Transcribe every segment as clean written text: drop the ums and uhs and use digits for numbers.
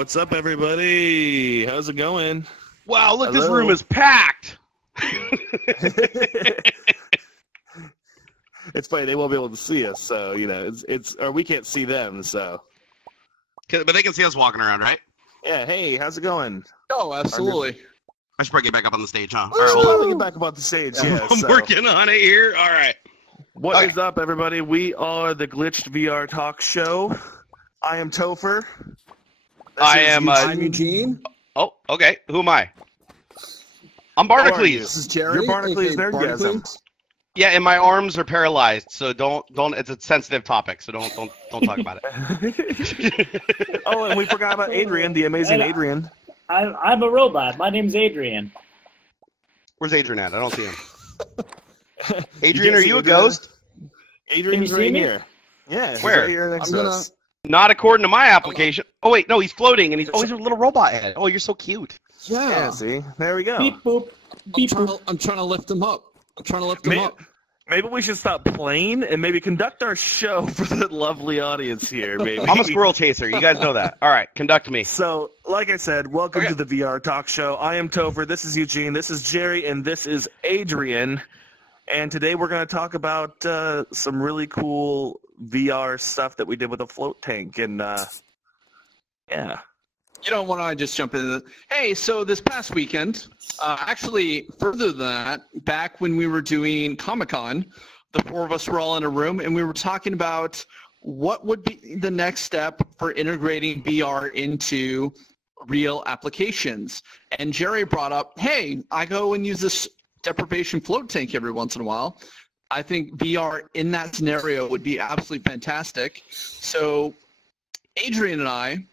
What's up, everybody? How's it going? Wow, look, Hello. this room is packed. It's funny, they won't be able to see us, so, you know, or we can't see them, so. But they can see us walking around, right? Yeah, hey, how's it going? Oh, absolutely. I should probably get back up on the stage, huh? All right, we'll get back up on the stage, yeah. I'm working on it here. All right. What is up, everybody? We are the Glitched VR Talk Show. I am Topher. I'm Eugene. Oh, okay. Who am I? I'm Barnacules. This is Jerry. You're Barnacules aka Nerdgasm. Barnacules. Yeah, and my arms are paralyzed, so don't. It's a sensitive topic, so don't talk about it. Oh, and we forgot about Adrian, the amazing Adrian. I'm a robot. My name's Adrian. Where's Adrian at? I don't see him. You Adrian, can't are see you a Adrian? ghost? Adrian's Can you see right me? here. Yeah, he's Where? right here next to us. Not according to my application. Oh wait, no, he's floating, and he's a little robot head. Oh, you're so cute. Yeah, see? There we go. Beep boop. Beep boop. I'm trying to lift him up. Maybe we should stop playing and maybe conduct our show for the lovely audience here, maybe. I'm a squirrel chaser. You guys know that. All right, conduct me. So, like I said, welcome to the VR Talk Show. I am Topher, this is Eugene, this is Jerry, and this is Adrian. And today we're going to talk about some really cool VR stuff that we did with a float tank. And, yeah. You know, why don't I just jump into Hey, so this past weekend, actually further than that, back when we were doing Comic-Con, the four of us were all in a room, and we were talking about what would be the next step for integrating VR into real applications. And Jerry brought up, hey, I go and use this Deprivation float tank every once in a while. I think VR in that scenario would be absolutely fantastic. So Adrian and I,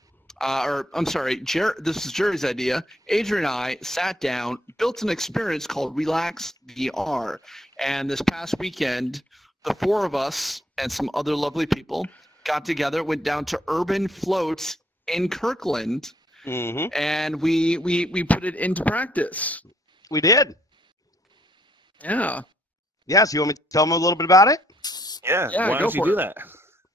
this is Jerry's idea. Adrian and I sat down, built an experience called Relax VR. And this past weekend, the four of us and some other lovely people got together, went down to Urban Float in Kirkland, and we put it into practice. We did. Yeah. Yeah, so you want me to tell them a little bit about it? Yeah, Yeah, why go don't you for do it. that?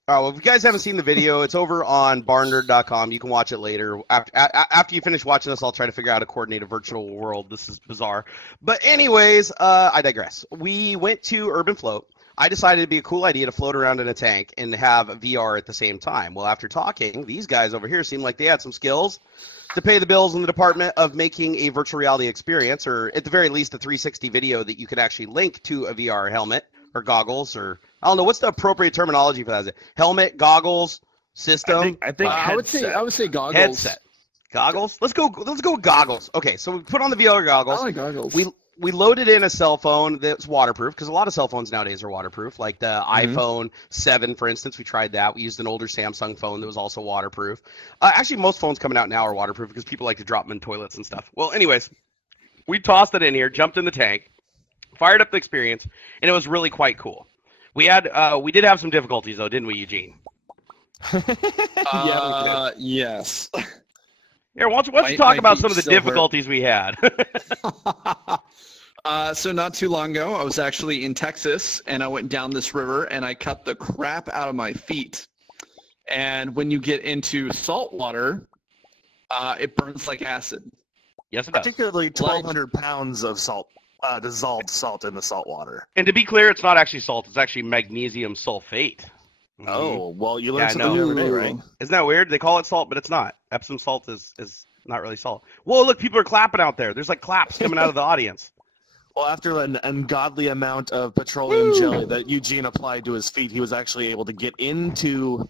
All right, well, if you guys haven't seen the video, it's over on barnerd.com. You can watch it later. After you finish watching this, I'll try to figure out how to coordinate a virtual world. This is bizarre. But anyways, I digress. We went to Urban Float. I decided it'd be a cool idea to float around in a tank and have VR at the same time. Well, after talking, these guys over here seemed like they had some skills to pay the bills in the department of making a virtual reality experience, or at the very least a 360 video that you could actually link to a VR helmet or goggles, or I don't know, what's the appropriate terminology for that? Is it helmet, goggles, system? I think I would say goggles. Headset. Goggles? Let's go with goggles. Okay, so we put on the VR goggles. I like goggles. We loaded in a cell phone that's waterproof, because a lot of cell phones nowadays are waterproof, like the iPhone 7, for instance. We tried that. We used an older Samsung phone that was also waterproof. Actually, most phones coming out now are waterproof because people like to drop them in toilets and stuff. Well, anyways, we tossed it in here, jumped in the tank, fired up the experience, and it was really quite cool. We did have some difficulties, though, didn't we, Eugene? Yeah, we yes. Here, why don't you talk about some of the difficulties we had? So not too long ago, I was actually in Texas, and I went down this river, and I cut the crap out of my feet. And when you get into salt water, it burns like acid. Yes, it does. Particularly 1,200 pounds of salt, dissolved salt in the salt water. And to be clear, it's not actually salt. It's actually magnesium sulfate. Oh, well, you learn Yeah, something no. the other day, right? Isn't that weird? They call it salt, but it's not. Epsom salt is not really salt. Whoa, look, people are clapping out there. There's like claps coming out of the audience. Well, after an ungodly amount of petroleum jelly that Eugene applied to his feet, he was actually able to get into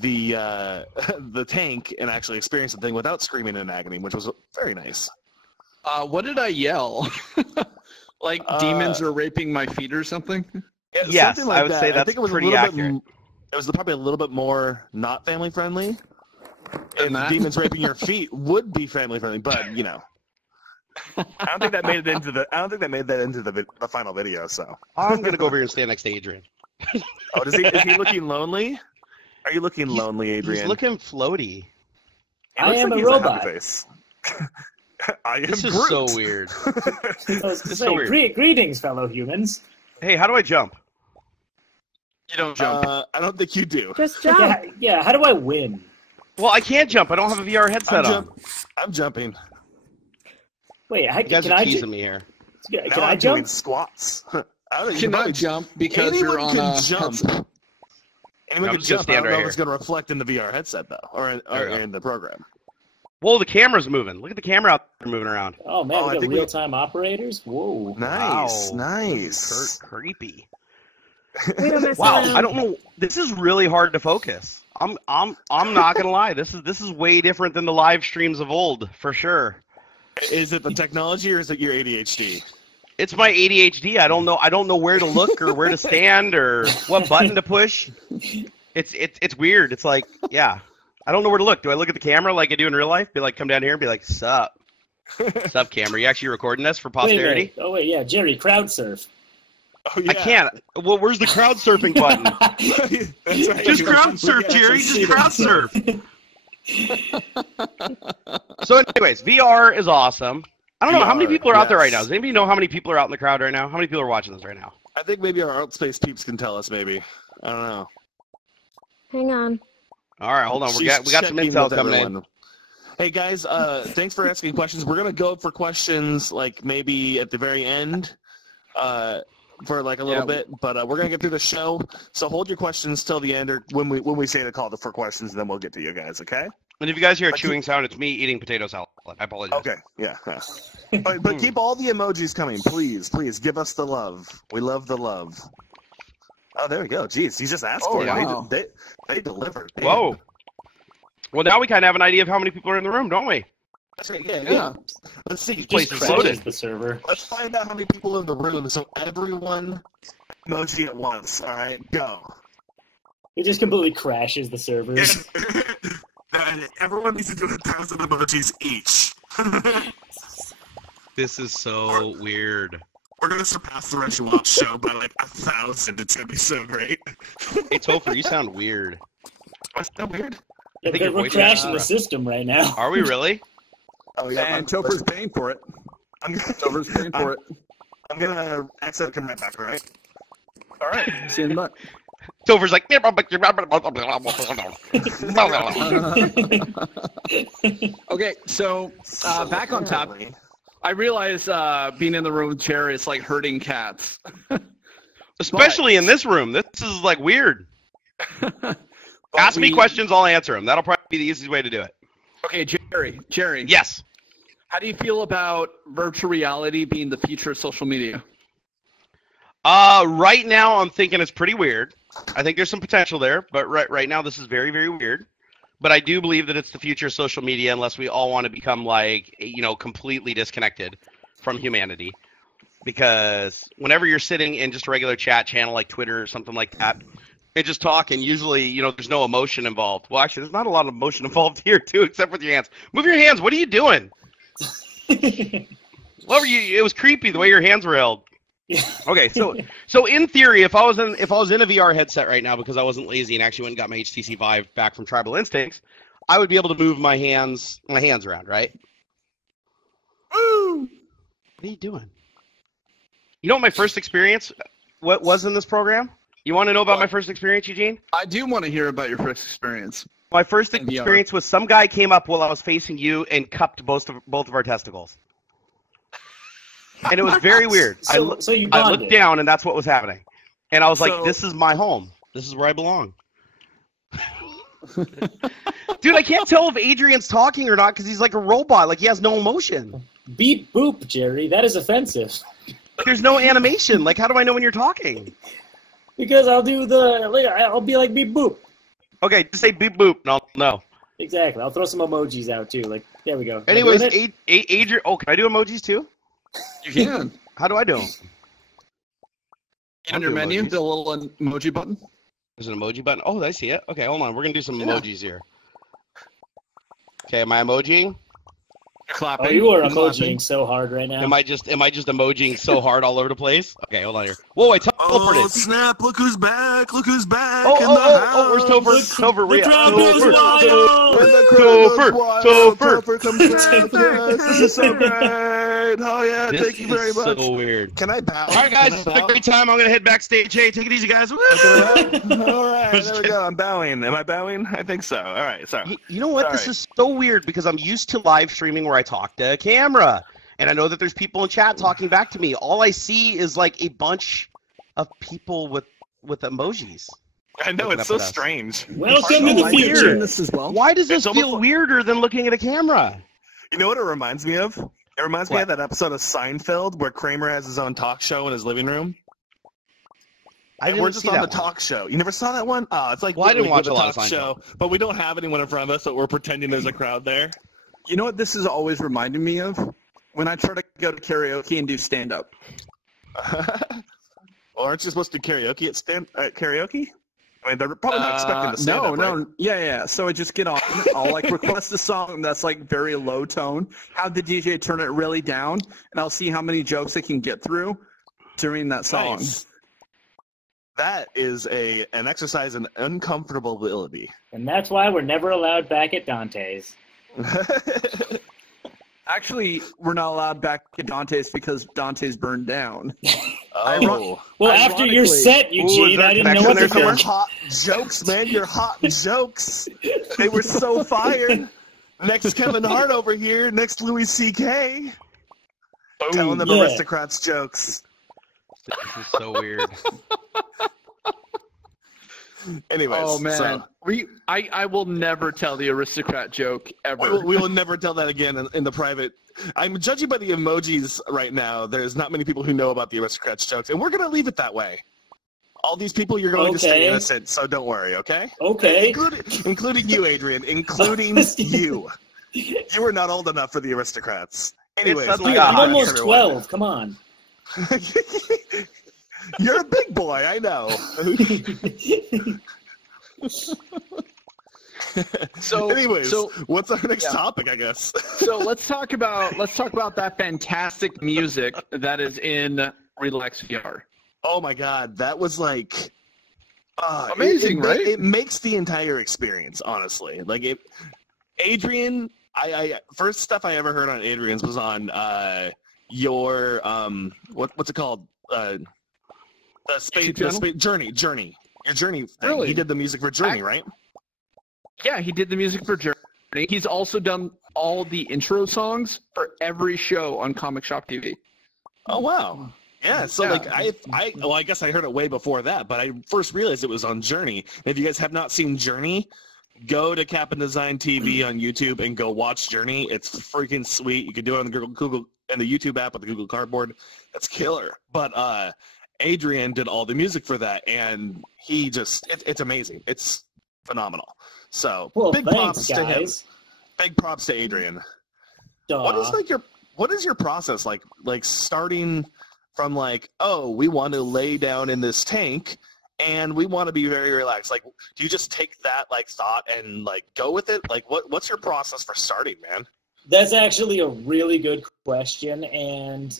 the tank and actually experience the thing without screaming in agony, which was very nice. What did I yell? Like demons are raping my feet or something? Yeah, Yes, something like I would that. say I that's think it was pretty a little accurate. It was probably a little bit more not family friendly. Than And that? demons raping your feet would be family friendly, but you know, I don't think that made it into the final video. So I'm gonna go over here and stand next to Adrian. oh, is he looking lonely? Are you looking lonely, Adrian? He's looking floaty. He I looks am like a he's happy robot. face. I am This is Groot. so weird. I was gonna so say, weird. greetings, fellow humans. Hey, how do I jump? You don't jump. I don't think you do. Just jump. Yeah, how do I win? Well, I can't jump. I don't have a VR headset on. I'm jumping. Wait, You guys are teasing me here. Can Now I I'm jump? doing squats. You cannot jump because Anyone you're on can a jump. headset. Anyone I'm can just gonna jump. I stand don't know right if it's going to reflect in the VR headset though, or in the program. Whoa, the camera's moving. Look at the camera out there moving around. Oh man, Oh, I we got think we- real-time operators. Whoa. Nice, Wow. nice. Creepy. We don't mess Wow, around. I don't know. This is really hard to focus. I'm not gonna lie. This is way different than the live streams of old, for sure. Is it the technology or is it your ADHD? It's my ADHD. I don't know where to look or where to stand or what button to push. It's weird. It's like, yeah, I don't know where to look. Do I look at the camera like I do in real life? Be like, come down here and be like, sup, sup, camera. You actually recording this for posterity? Wait. Oh wait, yeah, Jerry, crowd surf. Oh, yeah. I can't. Well, where's the crowd surfing button? That's right. Just crowd surf, Jerry. Just crowd surf. So, anyways, VR is awesome. I don't know how many VR, people are out there right now. yes. Does anybody know how many people are out in the crowd right now? How many people are watching this right now? I think maybe our Altspace peeps can tell us. Maybe I don't know. Hang on. All right, hold on. We She's got some checking intel with coming in. everyone. Hey guys, thanks for asking questions. We're gonna go for questions like maybe at the very end, for like a little bit, but we're gonna get through the show. So hold your questions till the end, or when we say the call for questions, and then we'll get to you guys. Okay? And if you guys hear a chewing sound, it's me eating potato salad. I apologize. Okay. Yeah. But keep all the emojis coming, please. Please give us the love. We love the love. Oh, there we go. Jeez, you just asked for it. Wow. They delivered. Damn. Whoa. Well, now we kind of have an idea of how many people are in the room, don't we? That's right. Yeah. Yeah. Let's see. place Just is crashes loaded. the server. Let's find out how many people in the room. So everyone emoji at once. All right, go. It just completely crashes the servers. Everyone needs to do 1,000 emojis each. This is so weird. We're gonna surpass the Reggie Watch show by like 1,000. It's gonna be so great. Hey, Topher, you sound weird. Is that weird? Yeah, think your we're voice crashing the is- system right now. Are we really? Oh yeah. And Topher's paying for it. Topher's paying for it. I'm gonna exit and come right back. All right. All right. See you in a minute. Topher's like. Okay, so back on top. I realize being in the room with Jerry is like herding cats. Especially in this room. This is like weird. Ask me questions, I'll answer them. That'll probably be the easiest way to do it. Okay, Jerry. Yes. How do you feel about virtual reality being the future of social media? Right now I'm thinking it's pretty weird. I think there's some potential there, but right now this is very, very weird. But I do believe that it's the future of social media unless we all want to become like, completely disconnected from humanity. Because whenever you're sitting in just a regular chat channel like Twitter or something like that, and just talking, usually, there's no emotion involved. Well, actually, there's not a lot of emotion involved here, too, except with your hands. Move your hands. What are you doing? What were you? It was creepy the way your hands were held. Okay, so in theory, if I was in a VR headset right now because I wasn't lazy and actually went and got my HTC Vive back from Tribal Instincts, I would be able to move my hands around, right? Woo! What are you doing? You know what my first experience what was in this program? You want to know about my first experience, Eugene? I do want to hear about your first experience. My first In VR. experience was some guy came up while I was facing you and cupped both of our testicles. And it was very weird. So you I bonded. looked down, and that's what was happening. And I was like, So- this is my home. This is where I belong. Dude, I can't tell if Adrian's talking or not because he's like a robot. Like, he has no emotion. Beep boop, Jerry. That is offensive. There's no animation. Like, how do I know when you're talking? Because I'll be like beep boop. Okay, just say beep boop, and I'll know. Exactly. I'll throw some emojis out too. Like, there we go. Am I Anyways, doing it? Adrian. Oh, can I do emojis too? You can. How do I do them? On your do menu, emojis. the little emoji button. There's an emoji button. Oh, I see it. Okay, hold on. We're gonna do some emojis here. Okay, am I emojiing? Clapping. Oh, you are Clapping. emojiing so hard right now. Am I just emojiing so hard all over the place? Okay, hold on here. Whoa, I Oh teleported. snap! Look who's back! Look who's back! Oh, in oh, the oh, house. oh, where's Topher? Topher, where you at? crowd goes wild! And the crowd goes Topher, wild. Topher. Topher comes back. Yes, this is so great. it. Oh, yeah, thank you very much. So weird. Can I bow? All right, guys, it's been a great time. I'm going to head backstage. Hey, take it easy, guys. Woo! All right, there we go. I'm bowing. Am I bowing? I think so. All right, sorry. You know what? Sorry. This is so weird because I'm used to live streaming where I talk to a camera. And I know that there's people in chat talking back to me. All I see is like a bunch of people with emojis. I know, it's so strange. Welcome to the future. This as well. Why does this It's almost feel like- weirder than looking at a camera? You know what it reminds me of? It reminds me What? of that episode of Seinfeld where Kramer has his own talk show in his living room. I We're didn't just see on that the one. talk show. You never saw that one? Oh, it's like Well, I didn't literally watch a lot of talk Seinfeld. show, but we don't have anyone in front of us, so we're pretending there's a crowd there. You know what this is always reminding me of? When I try to go to karaoke and do stand-up. Well, aren't you supposed to do karaoke at karaoke? I mean, they're probably not expecting to stand up, right? Yeah. So I just get on. I'll like request a song that's like very low tone. Have the DJ turn it really down, and I'll see how many jokes I can get through during that song. Nice. That is an exercise in uncomfortability. And that's why we're never allowed back at Dante's. Actually, we're not allowed back at Dante's because Dante's burned down. Oh. Well, after your Ironically- set, Eugene, I didn't know what to Your think. hot jokes, man. Your hot jokes. They were so fired. Next Kevin Hart over here. Next Louis C.K. Telling them Yeah. aristocrats jokes. This is so weird. Anyways, Oh man, so I will never tell the aristocrat joke ever. we will never tell that again in the private. I'm judging by the emojis right now. There's not many people who know about the aristocrats jokes, and we're gonna leave it that way. All these people, you're going to stay Okay. innocent, so don't worry, okay? Okay. Including you, Adrian. Including you. You were not old enough for the aristocrats. Anyways, suddenly Dude, got I'm hot, almost everyone. 12. Come on. You're a big boy, I know. So, Anyways, so what's our next topic, I guess? So let's talk about that fantastic music that is in Relax VR. Oh my god, that was like Amazing, right? It makes the entire experience, honestly. Like Adrian, I first stuff I ever heard on Adrian's was on your what's it called? The space Journey. Your Journey thing. Really? He did the music for Journey, right? Yeah, he did the music for Journey. He's also done all the intro songs for every show on Comic Shop TV. Oh wow. Yeah, so Yeah. like I guess I heard it way before that, but I first realized it was on Journey. And if you guys have not seen Journey, go to CaponDesign TV on YouTube and go watch Journey. It's freaking sweet. You can do it on the Google and the YouTube app with the Google Cardboard. That's killer. But Adrian did all the music for that, and he just it's amazing. It's phenomenal. So Well, big thanks, props to him. guys. Big props to Adrian. Duh. What is your process like starting from like, oh, we want to lay down in this tank and we want to be very relaxed? Like, do you just take that like thought and like go with it? Like what's your process for starting, man? That's actually a really good question, and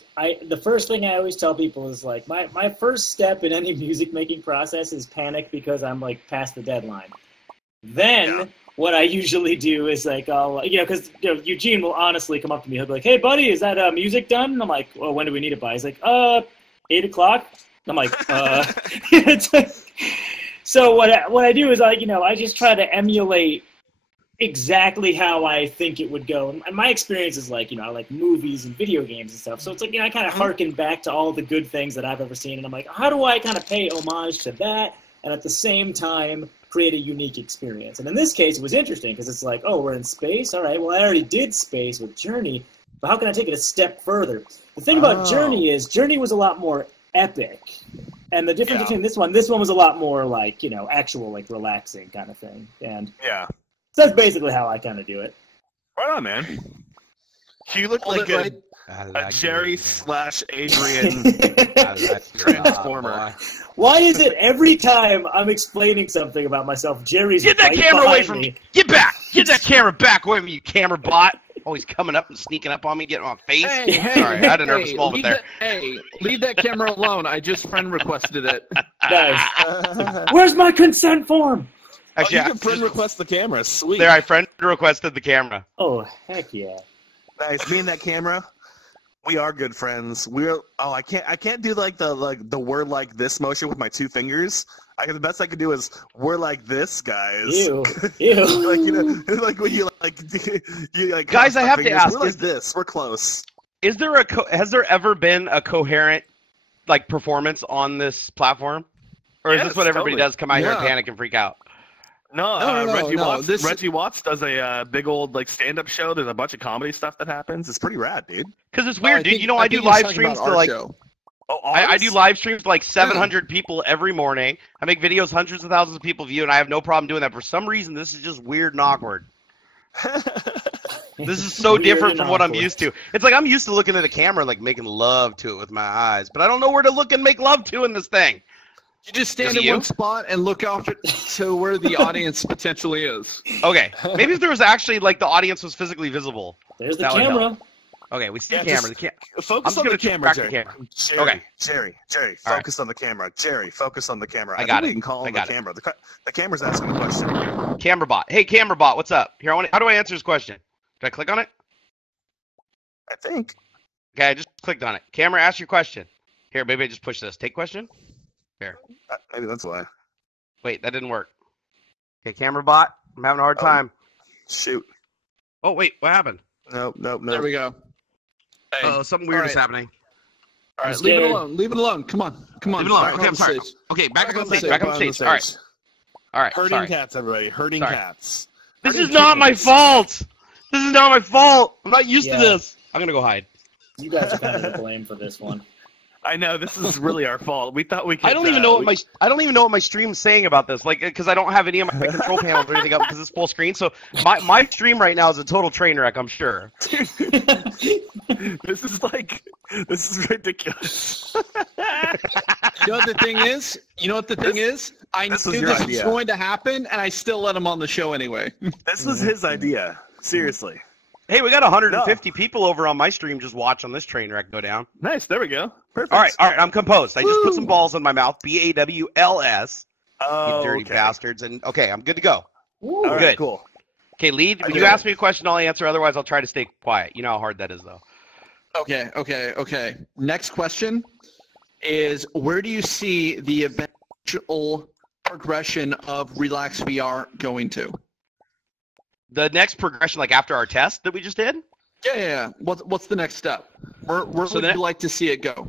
the first thing I always tell people is like my first step in any music making process is panic because I'm like past the deadline. Then what I usually do is like I'll because Eugene will honestly come up to me. He'll be like, "Hey buddy, is that music done?" And I'm like, "Well, when do we need it by?" He's like, 8 o'clock." I'm like, So what I do is I just try to emulate exactly how I think it would go. And my experience is like, I like movies and video games and stuff. So it's like, I kind of harken back to all the good things that I've ever seen. And I'm like, how do I kind of pay homage to that and at the same time create a unique experience? And in this case, it was interesting because it's like, oh, we're in space. All right, well, I already did space with Journey, but how can I take it a step further? The thing about Journey is Journey was a lot more epic. And the difference between this one was a lot more like, actual, like relaxing kind of thing. And Yeah. so that's basically how I kind of do it. Right on, man. You look like a Jerry / Adrian transformer. Why is it every time I'm explaining something about myself, Jerry's Get that right camera away behind from me? me. Get back. Get that camera back away from me, you camera bot. Always coming up and sneaking up on me, getting on my face. Sorry, I had a nervous moment there. Leave that camera alone. I just friend requested it. Nice. Where's my consent form? Actually, you can friend request the camera. Sweet. there, I friend requested the camera. Oh, heck yeah. Nice. Me and that camera. We are good friends. I can't do like the we're like this motion with my two fingers. The best I can do is we're like this, guys. Ew. Like when you like Guys, I have to ask, we're like this. We're close. Is there has there ever been a coherent like performance on this platform? Or is Yes, this what everybody totally. does? Come out here and panic and freak out? No, Reggie Watts. This- Reggie Watts does a big old like stand-up show. There's a bunch of comedy stuff that happens. It's pretty rad, dude. Because it's weird, dude. I do live streams to like. I do live streams to like 700 people every morning. I make videos hundreds of thousands of people view, and I have no problem doing that. For some reason, this is just weird and awkward. This is so Weird different and from what I'm awkward. used to. It's like I'm used to looking at a camera and like making love to it with my eyes, but I don't know where to look and make love to in this thing. You just stand Is it in you? one spot and look off to where the audience potentially is. Okay, maybe if there was actually like the audience was physically visible. There's the That would help. camera. Okay, we see Yeah, the camera. just- I'm Focus just on gonna the camera, back Jerry. the camera. Jerry. Okay. Jerry, All right. focus on the camera. Jerry, focus on the camera. I I got think it. we can call I him got the it. camera. The camera's asking a question. Camera bot. Hey, camera bot, what's up? Here, how do I answer this question? Do I click on it? I think. Okay, I just clicked on it. Camera, ask your question. Here, maybe I just push this. Take question. Maybe that's why. Wait, that didn't work. Okay, camera bot. I'm having a hard Oh. time. Shoot. Oh, wait, what happened? Nope. There we go. Hey, Oh, something weird is happening. all right, I'm leave it scared. alone. Leave it alone. Come on. Leave it alone. Back Okay, on I'm the sorry. stage. Okay, back on the stage, stage. Back on the stage. All right. All right. Herding Sorry. cats, everybody. Herding Sorry. cats. This Herding is not my kittens. fault. This is not my fault. I'm not used to Yeah. this. I'm gonna go hide. You guys are kind of to blame for this one. I know this is really our fault. We thought we could. I don't even know what my stream's saying about this. Like, because I don't have any of my control panels or anything up because it's full screen. So my stream right now is a total train wreck. I'm sure. This is ridiculous. You know what the thing is? I This was knew your this was idea. going to happen, and I still let him on the show anyway. This was his idea. Seriously. Hey, we got 150 people over on my stream just watching this train wreck go down. Nice. There we go. Perfect. All right, I'm composed. I just put some balls in my mouth. BAWLS. Oh, You dirty okay. bastards. And okay, I'm good to go. All right, Good. cool. Okay, lead. When Okay. you ask me a question, I'll answer. Otherwise, I'll try to stay quiet. You know how hard that is, though. Okay. Next question is, where do you see the eventual progression of Relax VR going to? The next progression, like after our test that we just did. Yeah. What's the next step? Where So would the- you like to see it go?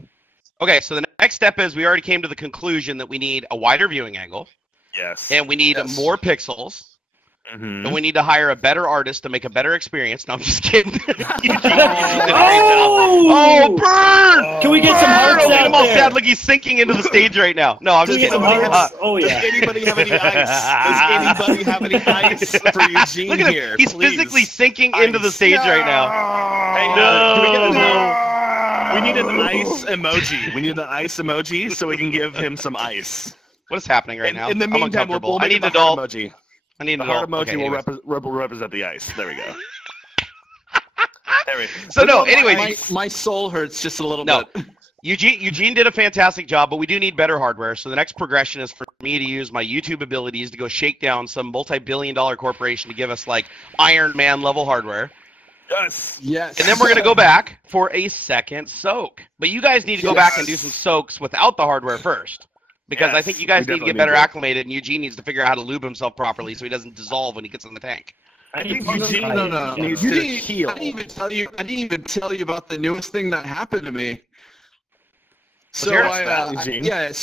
Okay, so the next step is we already came to the conclusion that we need a wider viewing angle, Yes. and we need Yes. more pixels, Mhm. and we need to hire a better artist to make a better experience. No, I'm just kidding. Oh! Burn! Can we get some hearts Look at out him all there? sad, like he's sinking into the stage right now. No, I'm Can just we get kidding. some hearts? Oh, Does yeah. anybody have any ice? Does anybody have any ice for Eugene Look at him. here? He's please? physically sinking into the stage right now. Hey, No. can we get we need an ice emoji. We need an ice emoji so we can give him some ice. What is happening right now? In the I'm meantime, uncomfortable. we'll I make need the an adult. heart emoji. I need The an heart adult. emoji Okay, will anyways. represent the ice. There we go. There we go. So no, anyways, My soul hurts just a little No. bit. Eugene did a fantastic job, but we do need better hardware. So the next progression is for me to use my YouTube abilities to go shake down some multi-billion-dollar corporation to give us like Iron Man level hardware. Yes. And then we're going to go back for a second soak. But you guys need to go back and do some soaks without the hardware first. Because I Yes, think you guys we need to get definitely better need to. acclimated, and Eugene needs to figure out how to lube himself properly so he doesn't dissolve when he gets in the tank. I think No. Eugene needs You to didn't, heal. I didn't even tell you about the newest thing that happened to me. So hear about it, Eugene.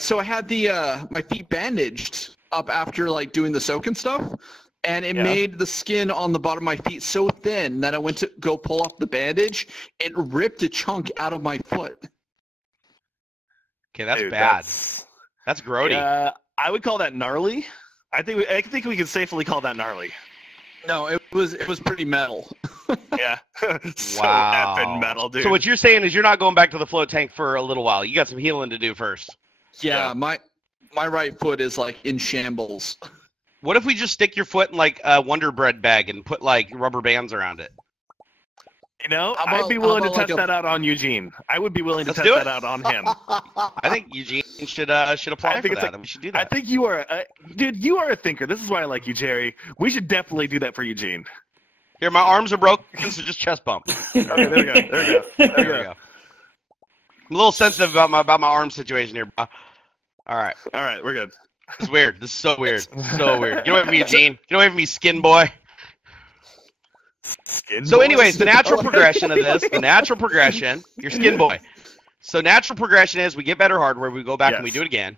so I had the my feet bandaged up after like doing the soak and stuff, and it Yeah. made the skin on the bottom of my feet so thin that I went to go pull off the bandage, it ripped a chunk out of my foot. Okay, that's Dude, bad. That's grody. I would call that gnarly. I think we can safely call that gnarly. No, it was pretty metal. Yeah. So Wow. effing metal, dude. So what you're saying is you're not going back to the float tank for a little while. You got some healing to do first. Yeah, my right foot is like in shambles. What if we just stick your foot in like a Wonder Bread bag and put like rubber bands around it? You know, How about- I'd be willing how to about test like a- that out on Eugene. I would be willing to Let's test do that it. out on him. I think Eugene should apply I for think it's that. like- And we should do I that. think you are, dude. You are a thinker. This is why I like you, Jerry. We should definitely do that for Eugene. Here, my arms are broken, so just chest bump. Okay, there we go. There we go. I'm a little sensitive about my arm situation here, bro. All right, we're good. This is weird. This is so weird. So weird. Get away from me, Eugene. Get away from me, skin boy. So anyways, the natural progression of this, your skin boy. So natural progression is we get better hardware, we go back and we do it again.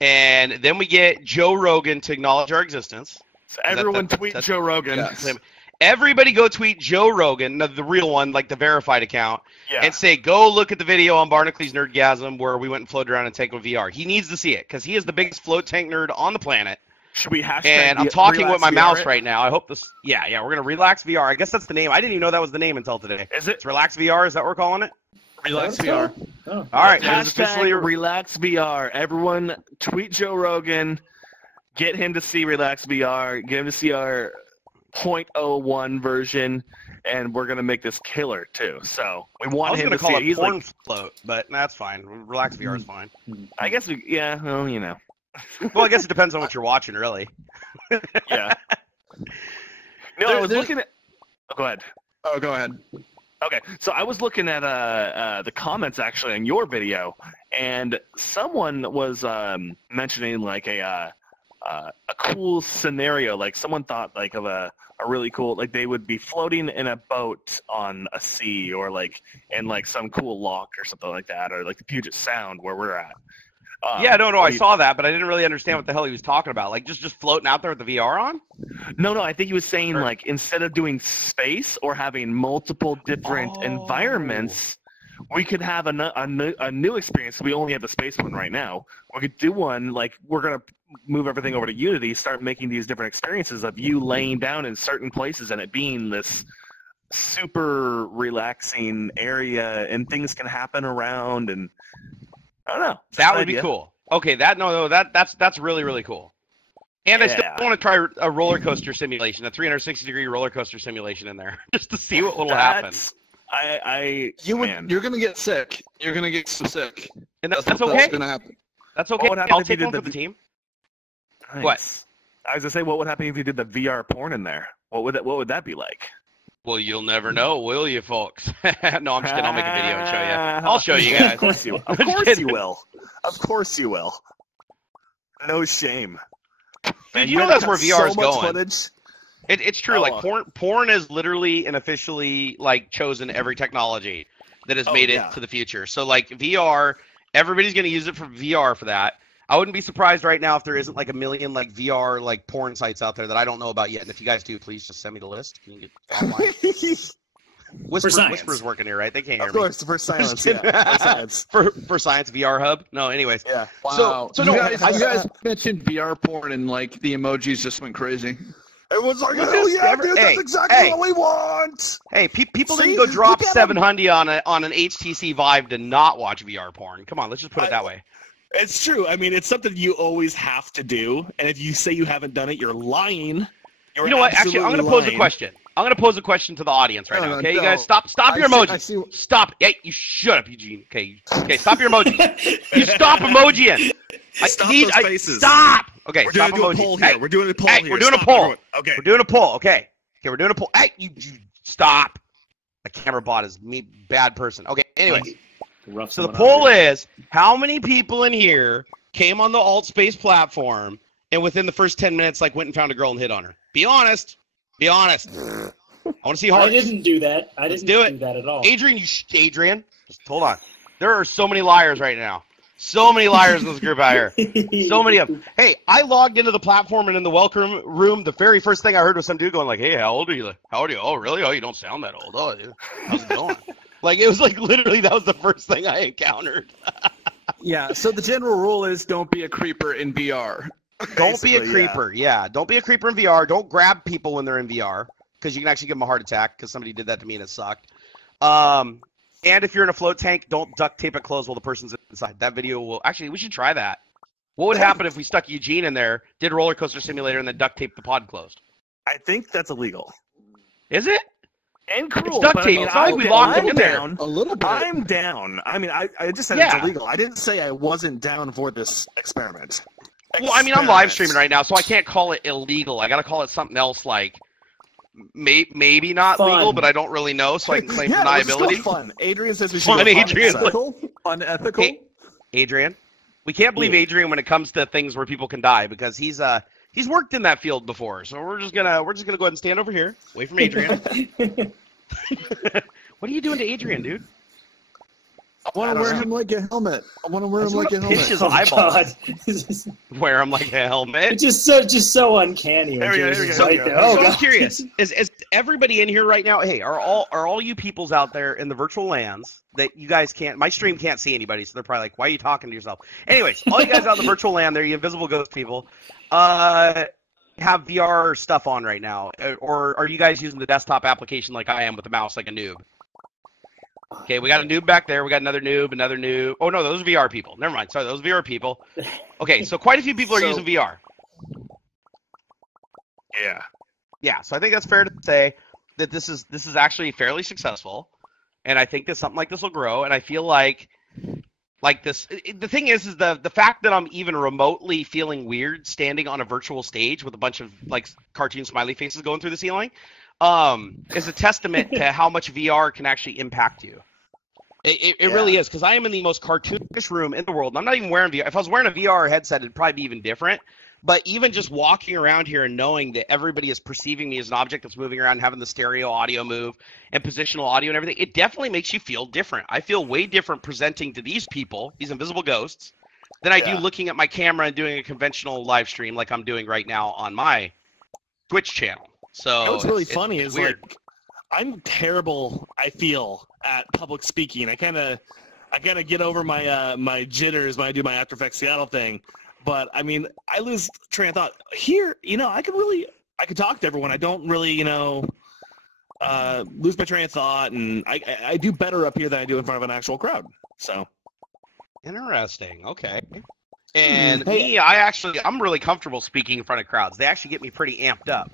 And then we get Joe Rogan to acknowledge our existence. So everyone tweet Joe Rogan. Yes. Everybody go tweet Joe Rogan, the real one, like the verified account, and say, go look at the video on Barnacules Nerdgasm where we went and floated around and tanked with VR. He needs to see it because he is the biggest float tank nerd on the planet. Should we hashtag And I'm talking with my VR mouse right now. I hope this. Yeah, we're gonna relax VR. I guess that's the name. I didn't even know that was the name until today. Is it? It's Relax VR. Is that what we're calling it? Relax VR. Oh. All right. Hashtag Relax VR. Everyone tweet Joe Rogan. Get him to see Relax VR. Get him to see our 0.01 version, and we're gonna make this killer too. So we want him to see it. He's porn float, but that's fine. Relax VR is fine. I guess well, you know. Well, I guess it depends on what you're watching, really. Yeah. No, I was looking at. Oh, go ahead. Oh, go ahead. Okay, so I was looking at the comments actually on your video, and someone was mentioning like a cool scenario. Like someone thought like of a really cool, like they would be floating in a boat on a sea, or like in like some cool loch or something like that, or like the Puget Sound where we're at. I saw that, but I didn't really understand what the hell he was talking about. Like just floating out there with the VR on? No, I think he was saying like instead of doing space or having multiple different environments, we could have a new experience. We only have the space one right now. We could do one like we're gonna move everything over to Unity, start making these different experiences of you laying down in certain places and it being this super relaxing area, and things can happen around, and I don't know. That would be cool. Okay, that's really, really cool. And I still want to try a roller coaster simulation, a 360-degree roller coaster simulation in there, just to see what will happen. You're gonna get sick. You're gonna get so sick. And that's okay. That's gonna happen. That's okay. I'll take one for the team. Nice. What? I was gonna say, what would happen if you did the VR porn in there? What would that be like? Well, you'll never know, will you, folks? No, I'm just kidding. I'll make a video and show you. I'll show you guys. Of course you will. Of course you will. Of course you will. No shame. Dude, you know that's where VR is going. Footage. It's true. Like porn is literally and officially like chosen every technology that has made it to the future. So like VR, everybody's going to use it for VR for that. I wouldn't be surprised right now if there isn't like a million like VR like porn sites out there that I don't know about yet. And if you guys do, please just send me the list. Can you get online? Whisper's working here, right? They can't hear me. Of course, for science. For science. for science, VR Hub. No, anyways. Yeah. Wow. So you guys mentioned VR porn and like the emojis just went crazy. Everyone's like, "Oh yeah, dude, that's exactly what we want." Hey, people didn't go drop $700 on an HTC Vive to not watch VR porn. Come on, let's just put it that way. It's true. I mean, it's something you always have to do, and if you say you haven't done it, you're lying. You know what? Actually, I'm going to pose a question. I'm going to pose a question to the audience right now. Okay, you guys, stop your emoji. Stop. Hey, you shut up, Eugene. Okay, stop your emoji. You stop emojiing. Stop those faces. Stop. Okay, we're stop doing emoji. A poll here. We're doing a poll here. We're doing a poll. Everyone. Okay. We're doing a poll. Okay, we're doing a poll. Hey, you stop. The camera bot is me, bad person. Okay, anyways. So the poll is, how many people in here came on the Altspace platform and within the first 10 minutes like went and found a girl and hit on her? Be honest. Be honest. I want to see hearts. I didn't do that. I didn't do that at all. Adrian, Adrian, just hold on. There are so many liars right now. So many liars in this group out here. So many of them. Hey, I logged into the platform and in the welcome room, the very first thing I heard was some dude going like, "Hey, how old are you? How old are you? Oh, really? Oh, you don't sound that old. Oh, how's it going?" Like, it was like literally that was the first thing I encountered. Yeah, so the general rule is don't be a creeper in VR. Don't be a creeper, yeah. Don't be a creeper in VR. Don't grab people when they're in VR because you can actually give them a heart attack because somebody did that to me and it sucked. And if you're in a float tank, don't duct tape it closed while the person's inside. That video will – actually, we should try that. What would happen if we stuck Eugene in there, did Roller Coaster Simulator, and then duct taped the pod closed? I think that's illegal. Is it? And cruel. It's duct tape. It's not like we locked him in there. A little bit. I'm down. I mean, I just said it's illegal. I didn't say I wasn't down for this experiment. Well, I mean, I'm live streaming right now, so I can't call it illegal. I got to call it something else like maybe not Fun. legal, but I don't really know, so I can claim Yeah, let's go deniability. fun. Adrian says we should Fun, go Adrian. unethical. Hey, Adrian, we can't believe Adrian when it comes to things where people can die because he's worked in that field before. So we're just gonna go ahead and stand over here, away from Adrian. What are you doing to Adrian, dude? I want to wear him like a helmet. I want to wear him like a Pinch helmet. his Oh, eyeballs. God. Wear him like a helmet. It's just so uncanny. There we go, there we go. Right So- there. So Oh, I'm God. curious, is everybody in here right now? Hey, are all you peoples out there in the virtual lands that you guys can't? My stream can't see anybody, so they're probably like, "Why are you talking to yourself?" Anyways, all you guys out in the virtual land, there, you invisible ghost people, have VR stuff on right now, or are you guys using the desktop application like I am with the mouse, like a noob? Okay, we got a noob back there. We got another noob. Oh no, those are VR people. Never mind. Sorry, those are VR people. Okay, so quite a few people are using VR. Yeah. Yeah, so I think that's fair to say that this is actually fairly successful, and I think that something like this will grow. And I feel like this. The thing is the fact that I'm even remotely feeling weird standing on a virtual stage with a bunch of like cartoon smiley faces going through the ceiling, is a testament to how much VR can actually impact you. It really is, because I am in the most cartoonish room in the world, and I'm not even wearing VR. If I was wearing a VR headset, it'd probably be even different. But even just walking around here and knowing that everybody is perceiving me as an object that's moving around, having the stereo audio move and positional audio and everything, it definitely makes you feel different. I feel way different presenting to these people, these invisible ghosts, than I do looking at my camera and doing a conventional live stream like I'm doing right now on my Twitch channel. So What's really funny is weird. like I'm terrible. I feel at public speaking. I kind of get over my my jitters when I do my After Effects Seattle thing. But I mean, I lose train of thought here. I could talk to everyone. I don't really lose my train of thought, and I do better up here than I do in front of an actual crowd. So Interesting. Okay. And me, I'm really comfortable speaking in front of crowds. They actually get me pretty amped up.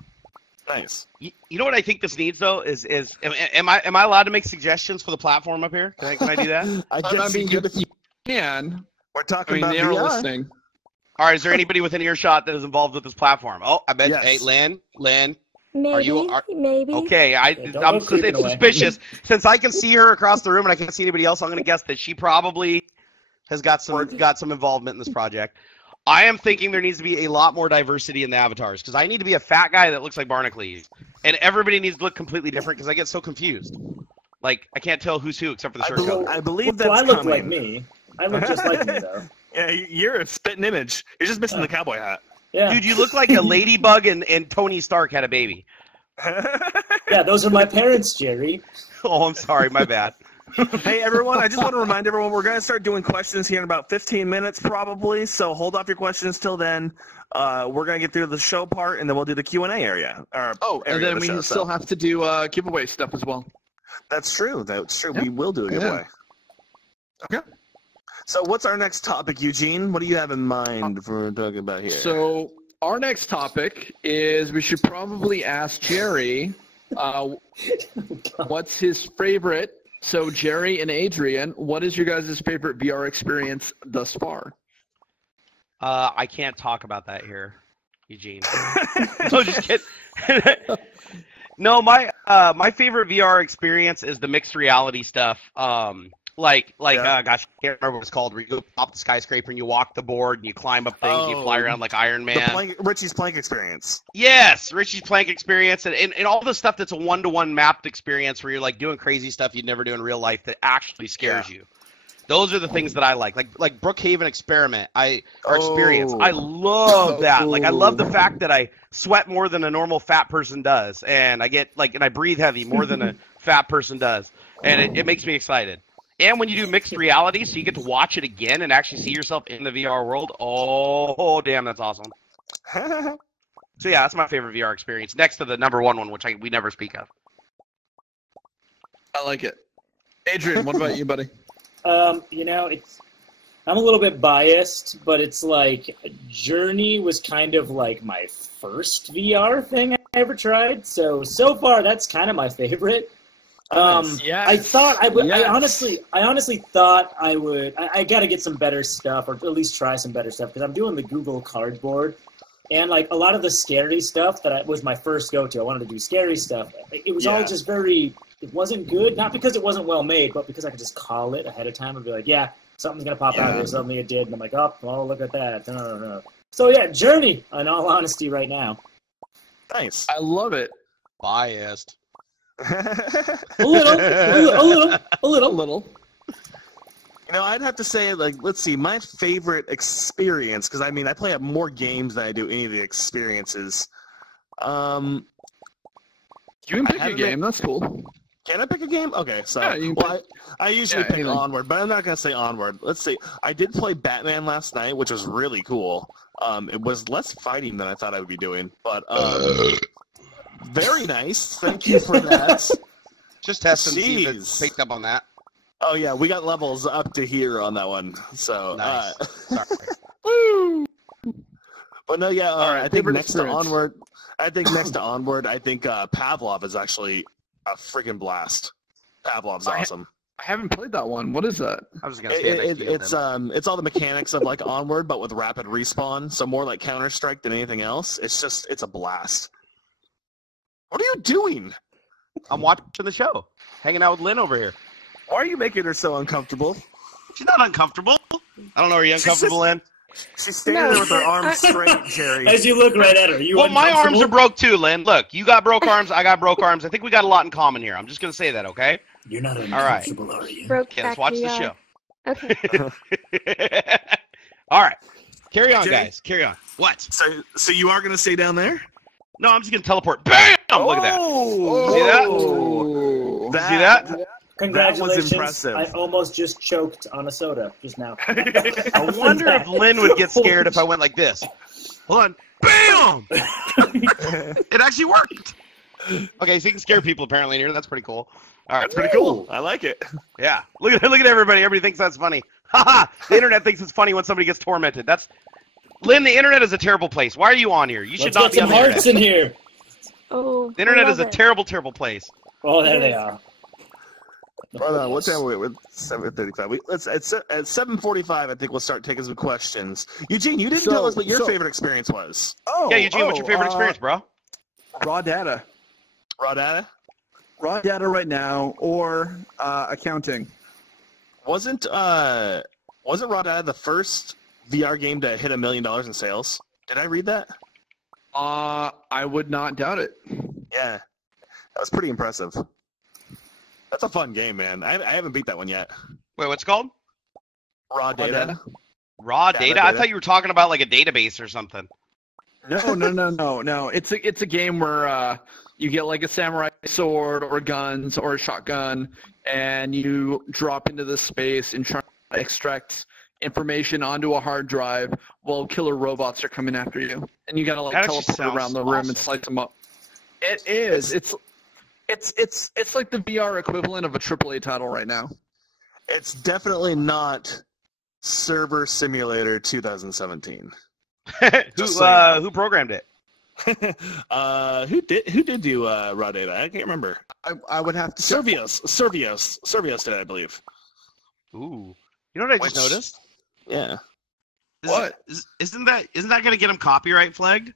nice. You know what I think this needs though is am I allowed to make suggestions for the platform up here? Can I do that? I I guess mean, you you can. We're I talking mean, about they are VR. listening. All right. Is there anybody within earshot that is involved with this platform? Oh, I bet. Yes. Hey, Lynn. Maybe. Maybe. Okay. don't go I'm creeping away. suspicious. Since I can see her across the room and I can't see anybody else, I'm going to guess that she probably has got some involvement in this project. I am thinking there needs to be a lot more diversity in the avatars because I need to be a fat guy that looks like Barnacules, and everybody needs to look completely different because I get so confused. Like I can't tell who's who except for the shirt color. I believe that's Well, I look coming. like me. I look just like me, though. Yeah, you're a spitting image. You're just missing the cowboy hat. Yeah. Dude, you look like a ladybug and Tony Stark had a baby. Yeah, those are my parents, Jerry. Oh, I'm sorry, my bad. Hey, everyone, I just want to remind everyone we're going to start doing questions here in about 15 minutes probably, so hold off your questions till then. We're going to get through the show part, and then we'll do the Q&A area. And area then of the we show, still so. have to do giveaway stuff as well. That's true. Yeah. We will do a giveaway. Okay. So what's our next topic, Eugene? What do you have in mind for talking about here? So our next topic is we should probably ask Jerry what's his favorite. So Jerry and Adrian, what is your guys' favorite VR experience thus far? I can't talk about that here, Eugene. No, just kidding. No, my favorite VR experience is the mixed reality stuff. Gosh, I can't remember what it's called. Where you go up the skyscraper and you walk the board and you climb up things, and you fly around like Iron Man. Richie's Plank experience. Yes, Richie's Plank experience, and all the stuff that's a one-to-one mapped experience where you're like doing crazy stuff you'd never do in real life that actually scares you. Those are the things that I like Brookhaven Experiment. Experience. I love that. Like I love the fact that I sweat more than a normal fat person does, and I get and I breathe heavy more than a fat person does, and it makes me excited. And when you do mixed reality, so you get to watch it again and actually see yourself in the VR world. Oh damn, that's awesome. So yeah, that's my favorite VR experience, next to the number one, which we never speak of. I like it. Adrian, what about you, buddy? I'm a little bit biased, but it's like Journey was kind of like my first VR thing I ever tried. So far, that's kind of my favorite. Yes. I thought I would. Yes. I honestly thought I would. I got to get some better stuff, or at least try some better stuff, because I'm doing the Google Cardboard, And like a lot of the scary stuff that was my first go-to. I wanted to do scary stuff. It was all just very. It wasn't good, not because it wasn't well made, but because I could just call it ahead of time and be like, yeah, something's gonna pop out here. Something it did, and I'm like, oh, look at that. No. So yeah, Journey. In all honesty, right now. Nice. I love it. Biased. a little. You know, I'd have to say, like, let's see, my favorite experience, because I mean, I play more games than I do any of the experiences. You can pick a game. That's cool. Can I pick a game? Okay, so yeah, I usually pick Onward, but I'm not going to say Onward. Let's see. I did play Batman last night, which was really cool. It was less fighting than I thought I would be doing, but very nice. Thank you for that. Just testing, see if it's picked up on that. Oh yeah, we got levels up to here on that one. So nice. Woo! But no, yeah. All right, I think next to Onward, I think Pavlov is actually a freaking blast. Pavlov's awesome. I haven't played that one. What is that? I was gonna say it's all the mechanics of like Onward, but with rapid respawn. So more like Counter-Strike than anything else. It's a blast. What are you doing? I'm watching the show, hanging out with Lynn over here. Why are you making her so uncomfortable? She's not uncomfortable. I don't know. Are you uncomfortable, Lynn? She's standing there with her arms straight, Jerry. As you look right at her, well, my arms are broke too, Lynn. Look, you got broke arms, I got broke arms. I think we got a lot in common here. I'm just gonna say that, okay? You're not uncomfortable, are you? Okay, let's watch the show. Okay. All right, carry on, Jerry? guys. Carry on. What? So you are gonna stay down there? No, I'm just gonna teleport. Bam! Look at that. See that? Congratulations. That was impressive. I almost just choked on a soda just now. I wonder if Lynn would get scared if I went like this. Hold on. Bam! It actually worked. Okay, so you can scare people apparently in here. That's pretty cool. All right, that's pretty cool. I like it. Yeah. Look at everybody. Everybody thinks that's funny. Haha. The internet thinks it's funny when somebody gets tormented. Lynn, the internet is a terrible place. Why are you on here? You should not be on the internet. Let's get some hearts in here. Oh, the internet is a terrible, terrible place. Oh, there they are. Hold on, what time are we? We're 7:35. At 7:45, I think we'll start taking some questions. Eugene, you didn't tell us what your favorite experience was. Oh, yeah, Eugene, what's your favorite experience, bro? Raw data. Raw data? Raw data right now, or accounting. Wasn't Raw Data the first VR game to hit $1 million in sales? Did I read that? I would not doubt it. Yeah, that was pretty impressive. That's a fun game, man. I haven't beat that one yet. Wait, what's it called? Raw Data. Raw data? I thought you were talking about like a database or something. No. It's a game where you get like a samurai sword or guns or a shotgun, and you drop into this space and try to extract information onto a hard drive while killer robots are coming after you, and you gotta like teleport around the room and slice them up. It is. It's like the VR equivalent of a AAA title right now. It's definitely not Server Simulator 2017. Who programmed it? Who did do Raw Data? I can't remember. I would have to. Servios did, I believe. Ooh, you know what I just noticed? Yeah. What? Isn't that gonna get him copyright flagged?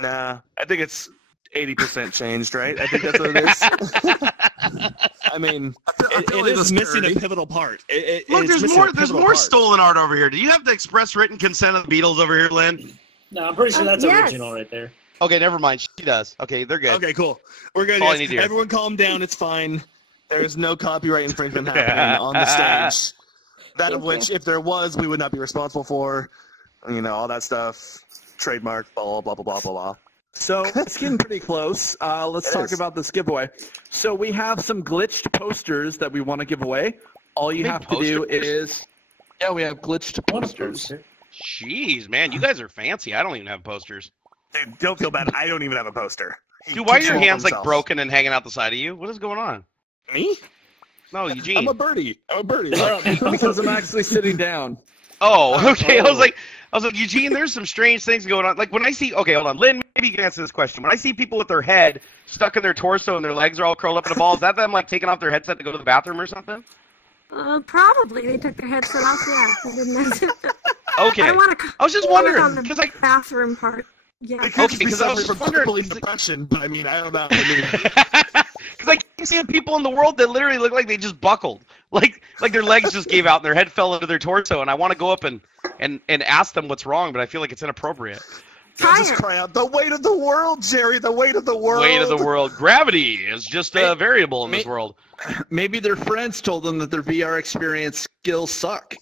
Nah, I think it's 80% changed, right? I think that's what it is. I mean, it is missing a pivotal part. Look, there's more stolen art over here. Do you have the express written consent of the Beatles over here, Lynn? No, I'm pretty sure that's original right there. Okay, never mind. She does. Okay, they're good. Okay, cool. We're good. Everyone calm down. It's fine. There's no copyright infringement happening on the stage. That of which, if there was, we would not be responsible for. You know, all that stuff. Trademark, blah, blah, blah, blah, blah, blah. So it's getting pretty close. Let's talk about this giveaway. So we have some glitched posters that we want to give away. All you have to do is... Yeah, we have glitched posters. Jeez, man, you guys are fancy. I don't even have posters. Dude, don't feel bad. I don't even have a poster. Dude, why are your hands like broken and hanging out the side of you? What is going on? Me? No, Eugene. I'm a birdie. Because I'm actually sitting down. Oh, okay. I was like, Eugene, there's some strange things going on. Like when I see, okay, hold on, Lynn, maybe you can answer this question. When I see people with their head stuck in their torso and their legs are all curled up in a ball, is that them like taking off their headset to go to the bathroom or something? Probably they took their headset off. Yeah, they didn't. Okay. I was just wondering because like bathroom part. Yeah. It could Okay, be 'cause I was suffering from wondering- crippling depression, but I mean, I don't know. I mean, Because I keep seeing people in the world that literally look like they just buckled, like their legs just gave out and their head fell into their torso, and I want to go up and ask them what's wrong, but I feel like it's inappropriate. I'll just cry out, the weight of the world, Jerry, the weight of the world. Weight of the world. Gravity is just a variable in this world. Maybe their friends told them that their VR experience skills suck.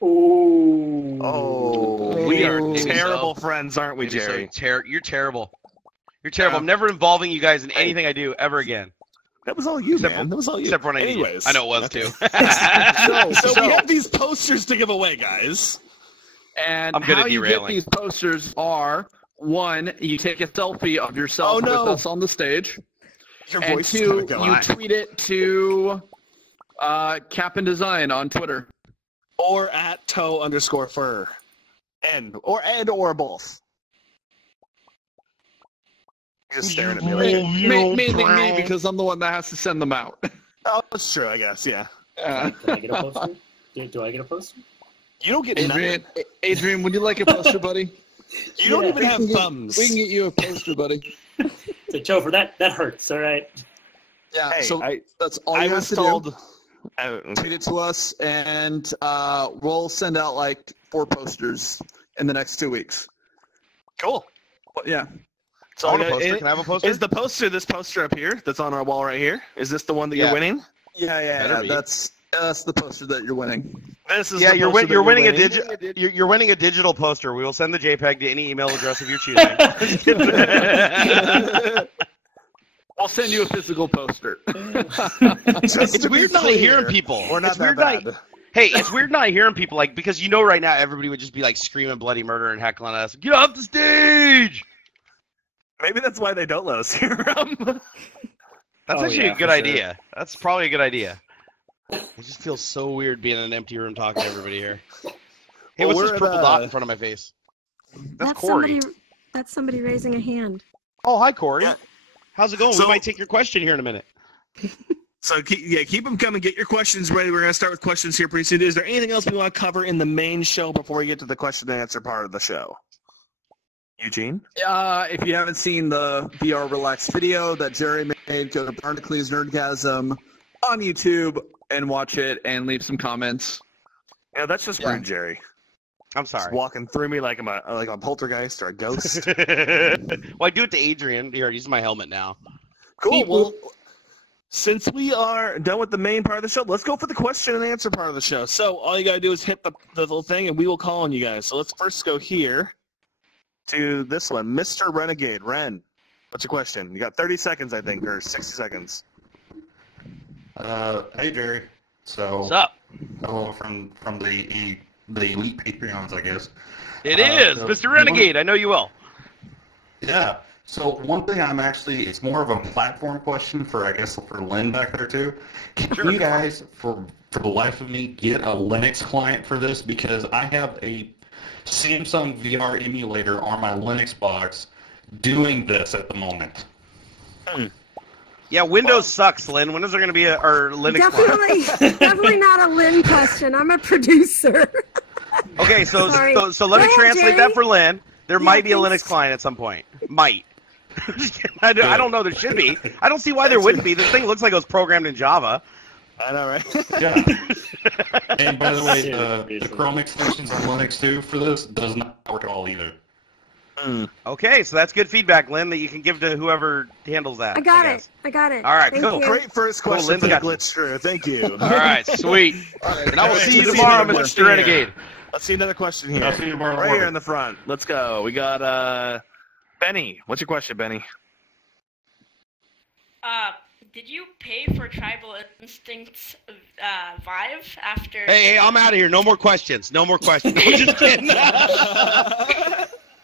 Ooh. Oh, we are terrible friends, aren't we, Jerry? You're terrible. You're terrible. I'm never involving you guys in anything I do ever again. That was all you, man. That was all you. Except when I need you. Anyways. I know it was too. So we have these posters to give away, guys. And I'm good how at you get derailing. these posters are, one, you take a selfie of yourself with us on the stage. Your And voice is two, gonna go you on. tweet it to CaponDesign on Twitter. Or at toe_fur. Or both. You're just staring at me like Mainly me, because I'm the one that has to send them out. oh, that's true, I guess, yeah. Can I get a poster? Do I get a poster? You don't get Adrian, would you like a poster, buddy? You don't even have thumbs. We can get you a poster, buddy. Say, Topher, that hurts, all right? Yeah, Hey, so that's all I you have was to told. do. Tweet it to us, and we'll send out like 4 posters in the next 2 weeks. Cool. Yeah. I want a poster. Can I have a poster? Is the poster this poster up here that's on our wall right here? Is this the one that you're winning? Yeah. That's the poster that you're winning. This is you're winning a digital poster. We will send the JPEG to any email address of your choosing. I'll send you a physical poster. It's weird not hearing people. We're not It's that weird bad. Hey, it's weird not hearing people, like, because you know right now everybody would just be like screaming bloody murder and heckling us. Get off the stage! Maybe that's why they don't let us hear them. That's actually a good idea. That's probably a good idea. It just feels so weird being in an empty room talking to everybody here. Hey, Well, what's this we're purple at, dot in front of my face? That's Corey. That's somebody raising a hand. Oh, hi, Corey. Yeah. How's it going? So- We might take your question here in a minute. So keep them coming. Get your questions ready. We're going to start with questions here pretty soon. Is there anything else we want to cover in the main show before we get to the question and answer part of the show? Eugene? If you haven't seen the VR Relax video that Jerry made, go to Barnacules Nerdgasm on YouTube and watch it and leave some comments. Yeah, that's just rude, Jerry. I'm Just sorry. walking through me like I'm a poltergeist or a ghost. Well, I do it to Adrian. Here, use my helmet now. Cool. Well, since we are done with the main part of the show, let's go for the question and answer part of the show. So all you got to do is hit the little thing, and we will call on you guys. So let's first go here to this one. Mr. Renegade. Ren, what's your question? You got 30 seconds, I think, or 60 seconds. Hey Jerry. So What's up? hello from the elite Patreons, I guess. It is, so Mr. Renegade. I know you will. Yeah. So one thing it's more of a platform question for, I guess, for Lynn back there too. Can you guys, for the life of me, get a Linux client for this? Because I have a Samsung VR emulator on my Linux box doing this at the moment. Yeah, Windows sucks, Lynn. When is there going to be a Linux client? Definitely not a Lynn question. I'm a producer. Okay, so Sorry. so let me Go ahead, translate Jerry. that for Lynn. There might be a thanks. Linux client at some point. Might. I don't know. There should be. I don't see why there wouldn't be. This thing looks like it was programmed in Java. I know, right? Yeah. And by the way, the Chrome extensions on Linux too for this does not work at all either. Okay, so that's good feedback, Lynn, that you can give to whoever handles that. I got guess. it. All right, Thank cool. you. Great first Cool, question Lynn's for the got you. glitch crew. Thank you. All right, sweet. And I will see you tomorrow, Mr. Renegade. Let's see another question here. I'll see you tomorrow Right morning. here in the front. Let's go. We got Benny. What's your question, Benny? Did you pay for Tribal Instincts Vive after? Hey, I'm out of here. No more questions. No more questions. No, just kidding.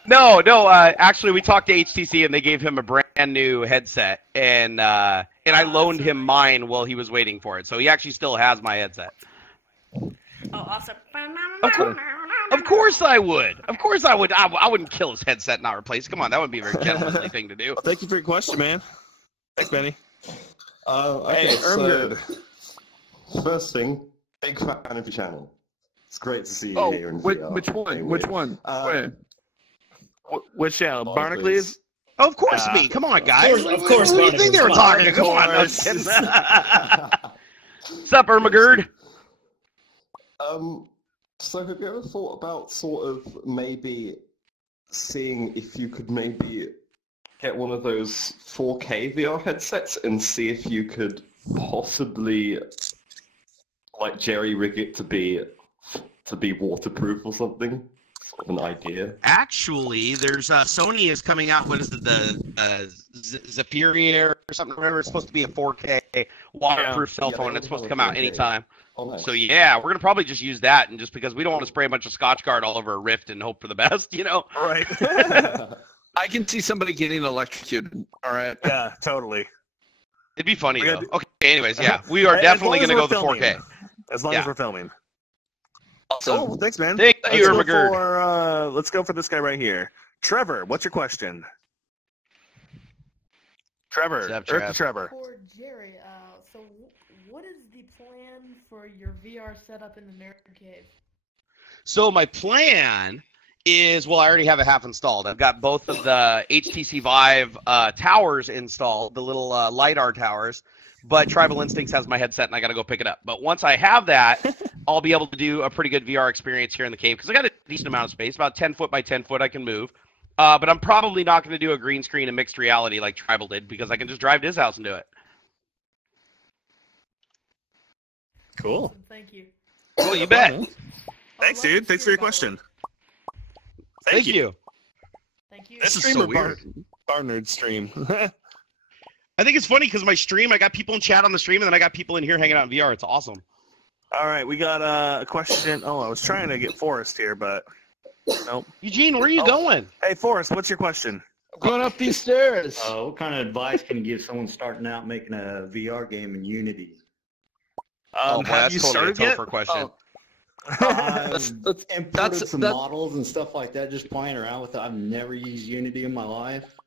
No. Actually, we talked to HTC and they gave him a brand new headset, and I loaned him mine while he was waiting for it. So he actually still has my headset. Oh, awesome. Of course I would. Of course I would. I wouldn't kill his headset and not replace it. Come on, that wouldn't be a very gentlemanly thing to do. Well, thank you for your question, man. Thanks, Benny. Okay, Hey, so Ermgerd. first thing, big fan of your channel. It's great to see you Oh, here in which VR. one? Anyway, Which one? Wait. Which channel? Barnacules? Of course, me. Come on, guys. Of course, What do you think they were talking? Come on. What's up, Ermagerd? So have you ever thought about sort of maybe seeing if you could maybe get one of those 4K VR headsets and see if you could possibly like jerry rig it to be waterproof or something? Sort of an idea. Actually, there's Sony is coming out. What is it? The Zephyr or something. Whatever. It's supposed to be a 4K waterproof cell phone. It's supposed to come out anytime. Oh, nice. So yeah, we're gonna probably just use that, and just because we don't want to spray a bunch of Scotch Guard all over a Rift and hope for the best, you know? Right. I can see somebody getting electrocuted. All right. Yeah, totally. It'd be funny though. Okay. Anyways, yeah, we are definitely gonna go the 4K. As long as we're filming. Awesome. Oh, thanks, man. Thank you, Ermagerd. Let's go for this guy right here. Trevor, what's your question? Trevor. Trevor. For Jerry, so what is the plan for your VR setup in the Nerd Cave? So my plan is, well, I already have a half installed. I've got both of the HTC Vive towers installed, the little LiDAR towers, but Tribal Instincts has my headset, and I got to go pick it up. But once I have that, I'll be able to do a pretty good VR experience here in the cave, because I got a decent amount of space, about 10 foot by 10 foot I can move. But I'm probably not going to do a green screen and mixed reality like Tribal did, because I can just drive to his house and do it. Cool. Awesome, thank you. Cool, you bet. Thanks, dude. Thanks for your question. Thank you. Thank you. This is Streamer so weird. Bar Nerd stream. I think it's funny because my stream, I got people in chat on the stream, and then I got people in here hanging out in VR. It's awesome. All right, we got a question. Oh, I was trying to get Forrest here, but nope. Eugene, where are you going? Hey, Forrest, what's your question? Going up these stairs. What kind of advice can you give someone starting out making a VR game in Unity? Have you started yet? Question. I've imported some models and stuff like that, just playing around with it. I've never used Unity in my life.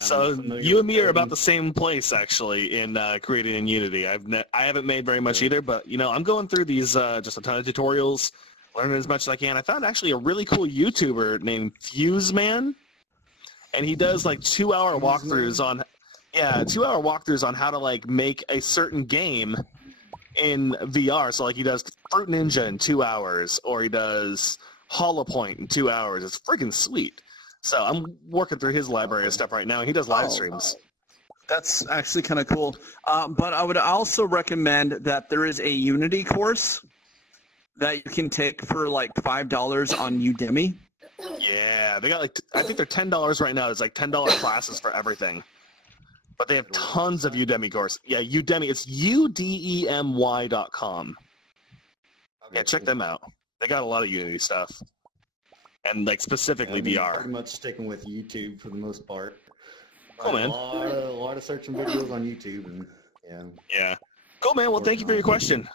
So you and me are about the same place, actually, in creating in Unity. I haven't made very much either, but you know, I'm going through these just a ton of tutorials, learning as much as I can. I found actually a really cool YouTuber named FuseMan, and he does like 2-hour walkthroughs on how to like make a certain game in VR. So like he does Fruit Ninja in 2 hours, or he does Hollow Point in 2 hours. It's freaking sweet. So I'm working through his library of stuff right now. He does live streams. That's actually kind of cool. But I would also recommend that there is a Unity course that you can take for like $5 on Udemy. Yeah, they got like I think they're $10 right now. There's like $10 classes for everything. But they have tons of Udemy courses. Yeah, Udemy. It's udemy.com. Yeah, check them out. They got a lot of Unity stuff. And like specifically VR. Pretty much sticking with YouTube for the most part. Cool, man. A lot of searching videos on YouTube, and yeah. Cool, man. Well, thank you for your question.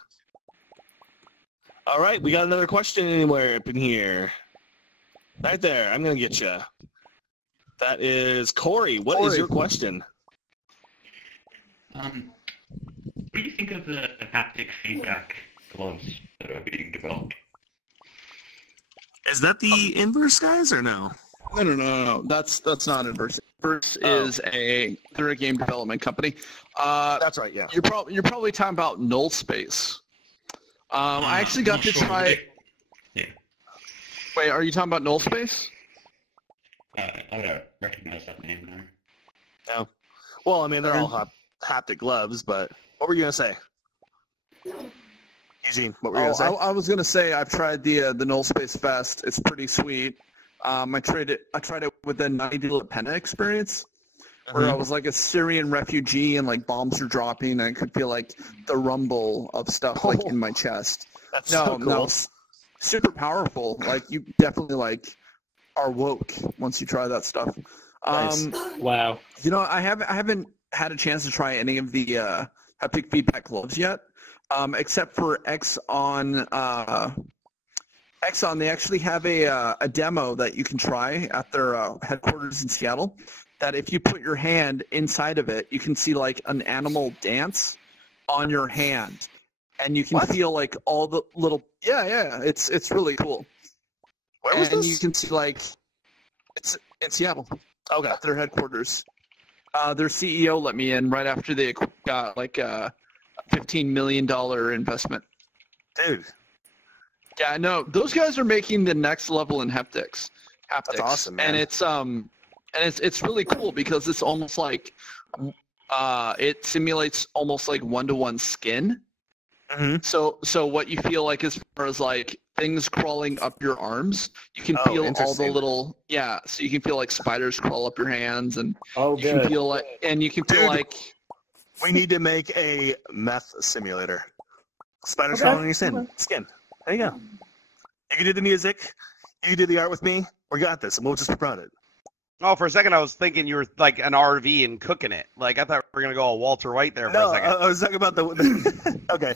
All right, we got another question anywhere up in here. Right there. I'm gonna get you. That is Corey. What is your question? What do you think of the haptic feedback gloves that are being developed? Is that the ensoVerse guys or no? No. That's not ensoVerse. ensoVerse is they're a game development company. That's right. Yeah. You're probably talking about Altspace. I actually got to try. Yeah. Wait, are you talking about Altspace? I don't recognize that name there. No. Well, I mean, they're all haptic gloves, but what were you gonna say? Eugene, what were you going to say? I was going to say I've tried the Altspace vest. It's pretty sweet. I tried it with the 90 Penna experience, where I was like a Syrian refugee and like bombs were dropping, and I could feel like the rumble of stuff like in my chest. That's so cool. No, super powerful. Like you definitely like are woke once you try that stuff. Nice. Wow. You know, I haven't had a chance to try any of the haptic feedback gloves yet. Except for Exxon, they actually have a demo that you can try at their headquarters in Seattle. That if you put your hand inside of it, you can see like an animal dance on your hand, and you can feel like all the little it's really cool. Where was this? And you can see like in Seattle. Okay. At their headquarters. Their CEO let me in right after they got like a $15 million investment. Dude. Yeah, no, those guys are making the next level in haptics. That's awesome, man. And it's really cool because it's almost like it simulates almost like one-to-one skin. Mm-hmm. So what you feel like as far as like things crawling up your arms, you can feel all the little so you can feel like spiders crawl up your hands, and you can feel like we need to make a meth simulator. Spiders crawling on your skin. There you go. You can do the music, you can do the art with me. We got this, and we'll just promote it. Oh, for a second I was thinking you were like an RV and cooking it. Like I thought we were gonna go all Walter White there for a second. I was talking about the okay.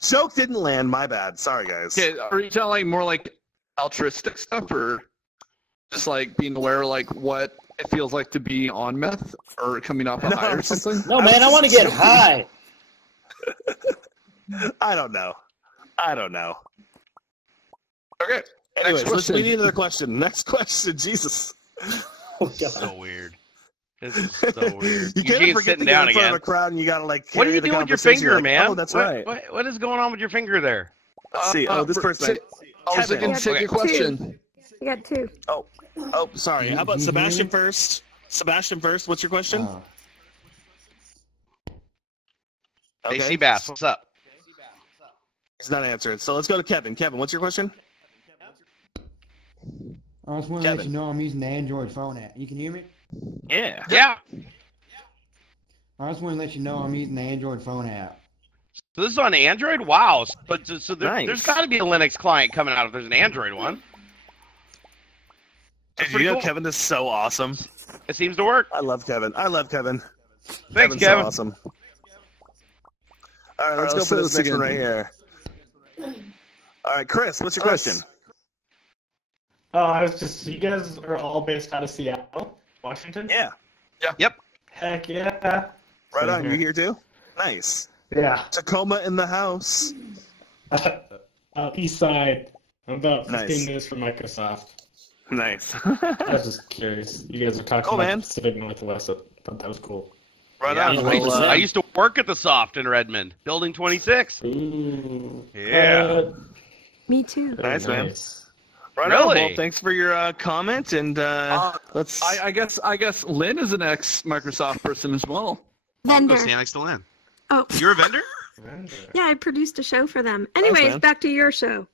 Joke didn't land. My bad. Sorry, guys. Okay, are you telling more like altruistic stuff, or just like being aware like what it feels like to be on meth or coming off a high or something? No, man, I want to get high. I don't know. Okay. Anyways, we need another question. Next question. Jesus. Oh, God. So weird. This is so weird. You can't forget to get in front of a crowd, and you gotta like. What are you doing with your finger, like, man? Oh, that's right. What is going on with your finger there? Let's see. Oh, this person. I was going to take a question. You got two. Oh, sorry. How about Sebastian first? Sebastian first. What's your question? Hey, Seabass, what's up? He's not answering. So let's go to Kevin. Kevin, what's your question? I just want to let you know I'm using the Android phone app. You can hear me? Yeah. Yeah. I just want to let you know I'm using the Android phone app. So this is on Android? Wow. But there's got to be a Linux client coming out if there's an Android one. Did you know Kevin is so awesome? It seems to work. I love Kevin. Thanks, Kevin's Kevin. So awesome. All right, let's go for this next one right here. All right, Chris, what's your question? Oh, I was just, you guys are all based out of Seattle, Washington? Yeah. Yep. Heck yeah. Right on, you here too? Nice. Yeah. Tacoma in the house. East side. I'm about 15 Nice. minutes from Microsoft. Nice. I was just curious. You guys are talking about man. the Pacific Northwest. I thought that was cool. Right Yeah, on. I used to work at the Soft in Redmond, Building 26. Ooh. Yeah. Me too. Nice, man. Right Really? on. Well, thanks for your comment, and let's. I guess Lynn is an ex-Microsoft person as well. Vendor. Stand next to Lynn. Oh. You're a vendor? Yeah, I produced a show for them. Anyways, man. back to your show.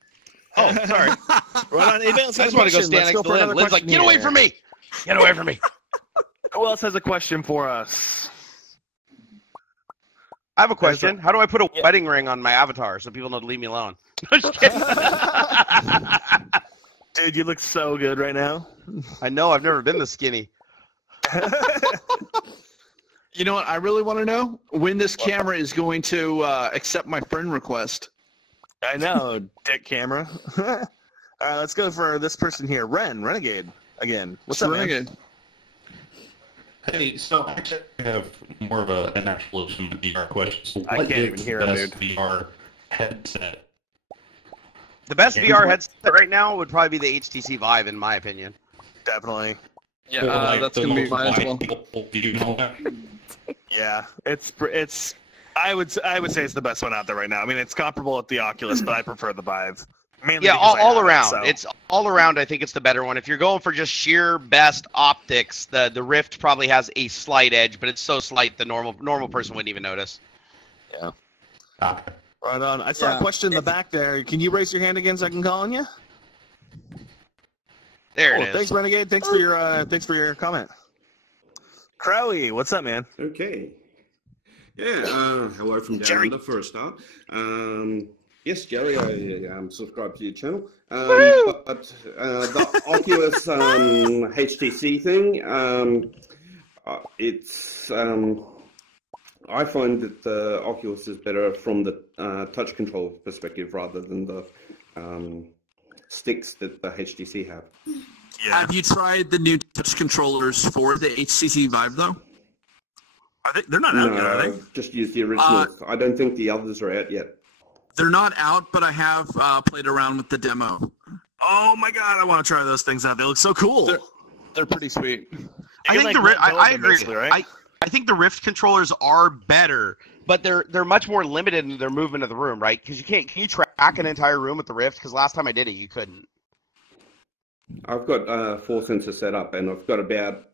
Oh, sorry. Right on. I I just want to go stand next to Lynn. Lynn's like, get away from me. Get away from me. Who else has a question for us? I have a question. How do I put a wedding ring on my avatar so people know to leave me alone? No, just kidding. Dude, you look so good right now. I know. I've never been this skinny. You know what? I really want to know when this camera is going to accept my friend request. I know, dick camera. All right, let's go for this person here. Renegade, again. What's up, Renegade? man? Hey, so I actually have more of an actual VR question. So I what can't is even hear the him, best VR headset? The best VR headset right now would probably be the HTC Vive, in my opinion. Definitely. Yeah, that's going to be mine as well. Do you know that? Yeah, it's. I would say it's the best one out there right now. I mean, it's comparable with the Oculus, but I prefer the Vive. Mainly Yeah, because I all have around. It, so. It's all around. I think it's the better one. If you're going for just sheer best optics, the Rift probably has a slight edge, but it's so slight the normal person wouldn't even notice. Yeah. Right on. I saw a question in the back there. Can you raise your hand again so I can call on you? There Cool. it is. Thanks, Renegade. Thanks for your comment. Crowy, what's up, man? Okay. Yeah, hello from down Jerry. under for a start. Yes, Jerry, I am subscribed to your channel. But the Oculus HTC thing, it's I find that the Oculus is better from the touch control perspective rather than the sticks that the HTC have. Yeah. Have you tried the new touch controllers for the HTC Vive, though? They're not out No, yet, are they? just use the original. I don't think the others are out yet. They're not out, but I have played around with the demo. Oh my god, I want to try those things out. They look so cool. They're pretty sweet. I think I agree. Right? I think the Rift controllers are better, but they're much more limited in their movement of the room, right? Because can you track an entire room with the Rift? Because last time I did it, you couldn't. I've got 4 sensors set up, and I've got about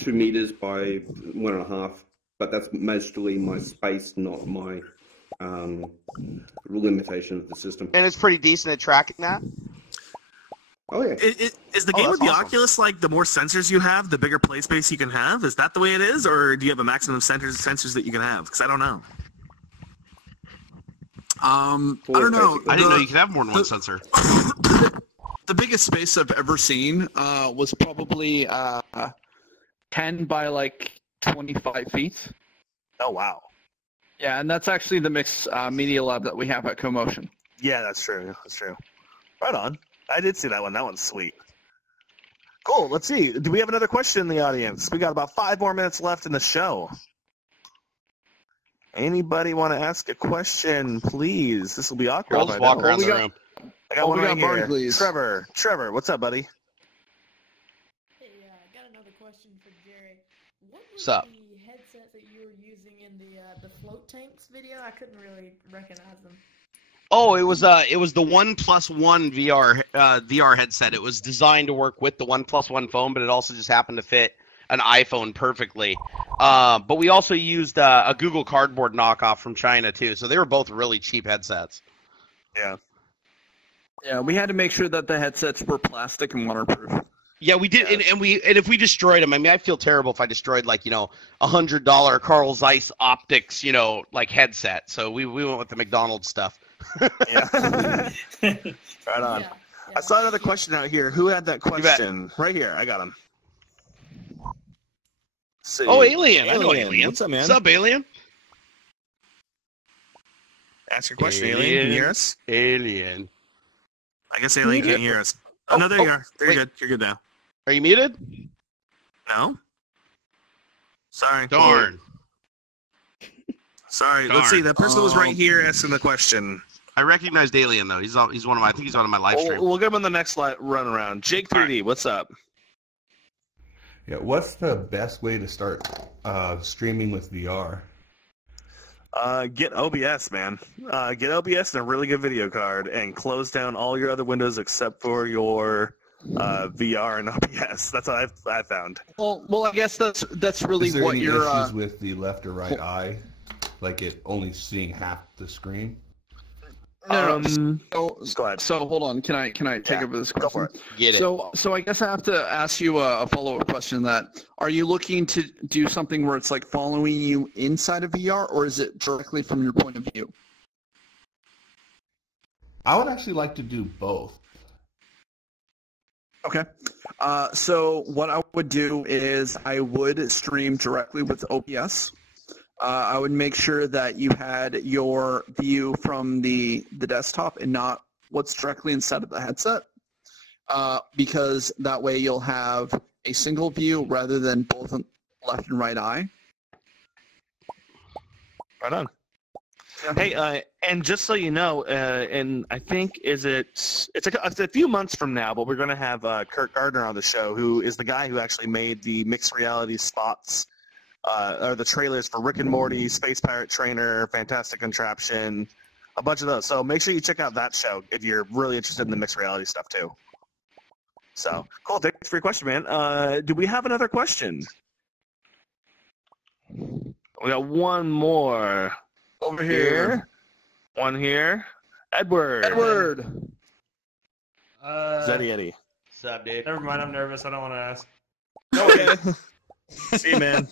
2 meters by 1.5. But that's mostly my space, not my limitation of the system. And it's pretty decent at tracking that. Oh yeah. Is the game with the awesome. Oculus like the more sensors you have, the bigger play space you can have? Is that the way it is, or do you have a maximum of sensors that you can have? Because I don't know. I don't know. I didn't know you could have more than one sensor. The biggest space I've ever seen was probably 10 by like 25 feet. Oh wow. Yeah, and that's actually the mixed media lab that we have at CoMotion. Yeah, that's true. That's true. Right on. I did see that one. That one's sweet. Cool. Let's see. Do we have another question in the audience? We got about 5 more minutes left in the show. Anybody want to ask a question, please? This will be awkward. I'll just walk around the room. I got one right here. Barnacules. Trevor, what's up, buddy? Hey, I got another question for Jerry. What was What's up? the headset that you were using in the float tanks video? I couldn't really recognize them. Oh, it was the 1+1 VR headset. It was designed to work with the 1+1 phone, but it also just happened to fit an iPhone perfectly. But we also used a Google Cardboard knockoff from China too, so they were both really cheap headsets. Yeah. Yeah, we had to make sure that the headsets were plastic and waterproof. Yeah, we did, and if we destroyed them, I mean, I feel terrible if I destroyed like $100 Carl Zeiss Optics like headset. So we went with the McDonald's stuff. Yeah. Right on. Yeah. I saw another question out here. Who had that question? Right here. I got him. See. Oh, Alien. I know Alien. What's up, man? What's up, Alien? Ask your question, Alien. Can you hear us? Alien. I guess Alien can't hear us. Oh, no, there you are. There you're good. You're good now. Are you muted? No? Sorry. Darn. Sorry. Let's see. That person was right here asking the question. I recognized Alien though. He's one of my. I think he's on my live stream. We'll get him on the next run around. Jake 3D, what's up? Yeah, what's the best way to start streaming with VR? Get OBS, man. Get OBS and a really good video card, and close down all your other windows except for your VR and OBS. That's what I found. Well, I guess that's really Is there what any you're. issues with the left or right eye, like it only seeing half the screen? No. Go ahead. So hold on. Can I take over this question? Go for it. Get it. So I guess I have to ask you a follow-up question. That are you looking to do something where it's like following you inside of VR, or is it directly from your point of view? I would actually like to do both. Okay. So what I would do is I would stream directly with OBS. I would make sure that you had your view from the desktop and not what's directly inside of the headset, because that way you'll have a single view rather than both left and right eye. Right on. Hey, and just so you know, and I think it's a few months from now, but we're going to have Kurt Gardner on the show, who is the guy who actually made the mixed reality spots, or the trailers for Rick and Morty, Space Pirate Trainer, Fantastic Contraption, a bunch of those. So make sure you check out that show if you're really interested in the mixed reality stuff too. So cool. Thanks for your question, man. Do we have another question? We got one more. Over here. One here. Edward. Zeddy Eddie. What's up, dude? Never mind, I'm nervous. I don't want to ask. Okay. See you, man.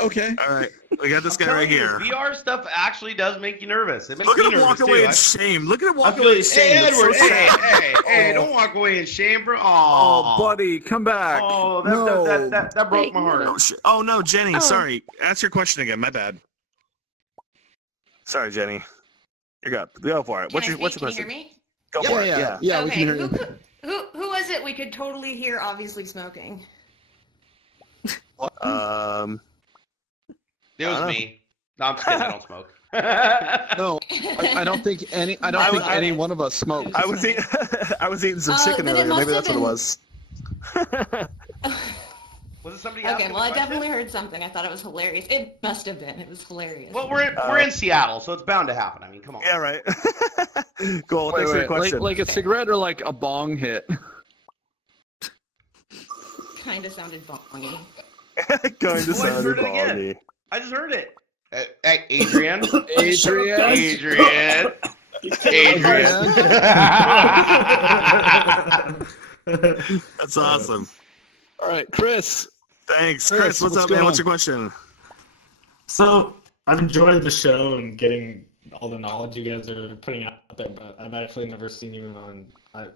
Okay. All right. We got this guy right here. VR stuff actually does make you nervous. It makes Look me at him walk nervous, away too. in shame. Look at him I walk feel away in you. shame. Hey, It's so Edward. sad. Hey, don't walk away in shame, bro. Oh, buddy, come back. Oh, No. that broke my heart. Oh, no, Jenny. Sorry. Ask your question again. My bad. Sorry, Jenny. You go for it. What's your question? Can you hear me? Go for it. Yeah. Yeah, okay. we can hear you. Who was it we could totally hear obviously smoking? It was me. No, I'm just kidding. I don't smoke. No, I don't think any. I don't think any one of us smoked. I was eating some chicken then it earlier. must Maybe have that's what it was. Was it somebody? Okay, well, I definitely heard something. I thought it was hilarious. It must have been. It was hilarious. Well, we're in Seattle, so it's bound to happen. I mean, come on. Yeah, right. Cool. Wait, Thanks for your question. like a cigarette or like a bong hit? Kind of sounded bongy. Going to sound heard it again. balmy. I just heard it. Hey, Adrian. Adrian. That's awesome. All right, Chris. Thanks. Chris, what's up, man? going What's on? your question? So I've enjoyed the show and getting all the knowledge you guys are putting out there, but I've actually never seen you on.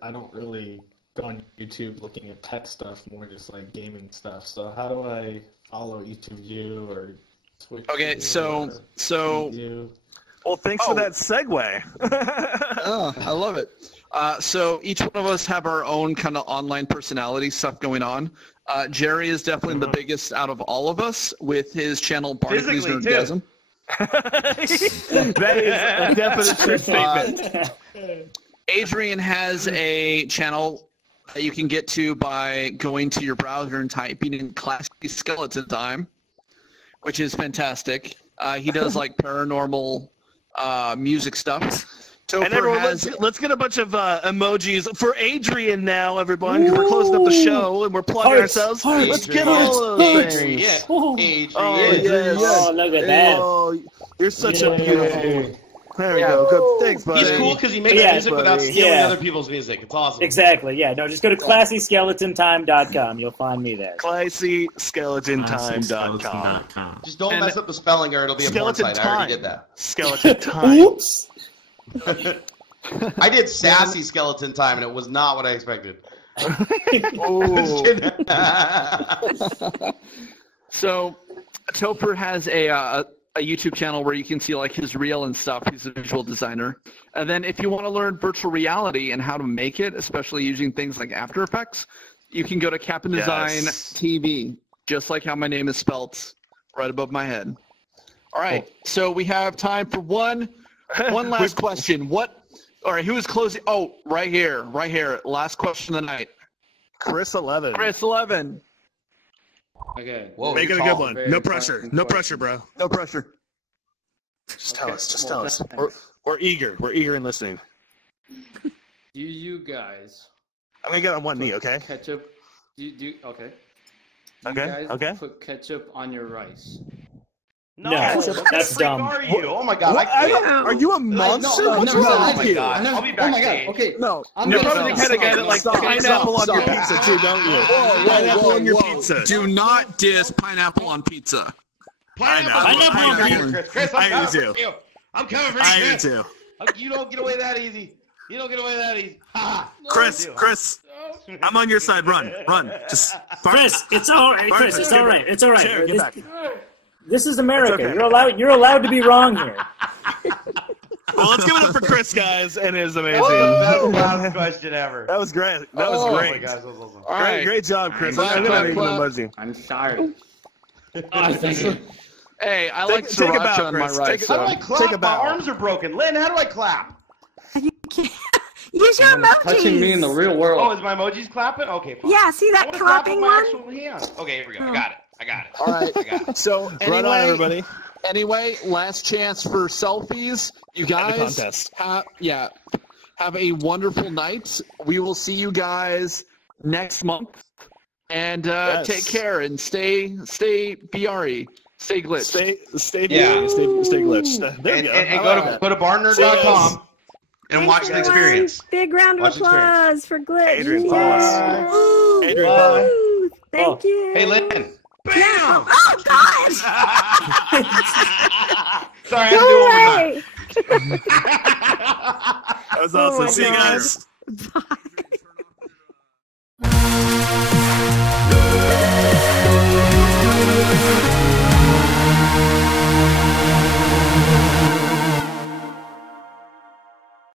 I don't really go on YouTube looking at tech stuff, more just like gaming stuff. So how do I follow each of you or switch? Okay, so Well, thanks for that segue. Oh, I love it. So each one of us have our own kind of online personality stuff going on. Jerry is definitely the biggest out of all of us with his channel Barnacules Nerdgasm. That is a definite true statement. Adrian has a channel that you can get to by going to your browser and typing in classic skeleton time, which is fantastic. He does like paranormal music stuff. And everyone, let's get a bunch of emojis for Adrian now, everyone. 'Cause we're closing up the show and we're plugging ourselves. Let's get all of those things. Adrian. Oh, yes. Oh, look at that. Oh, you're such a beautiful. There we go. Good. Thanks, buddy. He's cool because he makes music without stealing other people's music. It's awesome. Exactly. Yeah. No, just go to classyskeleton.com. You'll find me there. classyskeleton.com. Just don't mess up the spelling or it'll be a porn site. I already did that. Skeleton time. Oops. I did sassy skeleton time, and it was not what I expected. So, Topher has a YouTube channel where you can see like his reel and stuff. He's a visual designer. And then if you want to learn virtual reality and how to make it, especially using things like After Effects, you can go to CaponDesign TV, just like how my name is spelt right above my head. All right, so we have time for one last question. All right, who is closing? Oh, right here. Last question of the night. Chris 11. Okay. Whoa, Make it a good one. No pressure. exciting No question. pressure, bro. No pressure. Just tell us. Just tell us. We're eager. We're eager in listening. Do you guys I'm gonna get on one knee, okay? ketchup? Okay. Do Okay, you guys okay. put ketchup on your rice? No, that's dumb. Are you? Oh my god! Are you a monster? No, What's I've never wrong said with that. you? I'll be back. Oh my god! Okay. No, I'm you're gonna probably the stop. kind of guy that likes pineapple on your pizza too, don't you? Pineapple on your pizza. Do not diss pineapple on pizza. Pineapple on pizza. Chris, I'm coming for you. I'm coming for you. I do too. You don't get away that easy. Ha! Chris, I'm on your side. Run. Just Chris, it's all right. Chris, it's all right. It's all right. Jared, get back. This is America. Okay. You're allowed to be wrong here. Well, let's give it up for Chris, guys, and his amazing. That's the last question ever. That was great. Oh my gosh, that was awesome. All right. Great job, Chris. Clap, I'm gonna clap, make clap. an emoji. I'm sorry. Thank you. Hey, I like Take a bow, sriracha on my Chris. rice. How do I clap? Take a My bow. arms are broken. Lynn, how do I clap? You can't. Use your emojis. Touching me in the real world. Oh, is my emojis clapping? Okay, fine. Yeah, see that I wanna clap clapping with my one? actual hand. Okay, here we go. I got it. All right. I got it. So Right on, everybody. Anyway, last chance for selfies. You guys contest. have a wonderful night. We will see you guys next month. And take care and stay BRE. Stay glitched. Stay Yeah. stay glitched. There you go. And I go like to that. barnerd.com and watch the Thanks, experience. everyone. Big round of Watch the experience. applause for Glitch. Adrian, follow us. Woo. Adrian, follow. Woo. Thank you. Hey, Lynn. Yeah. Oh, gosh. Sorry, I No had to do it one more time. way. That was awesome. Oh, my See you God. guys. Bye.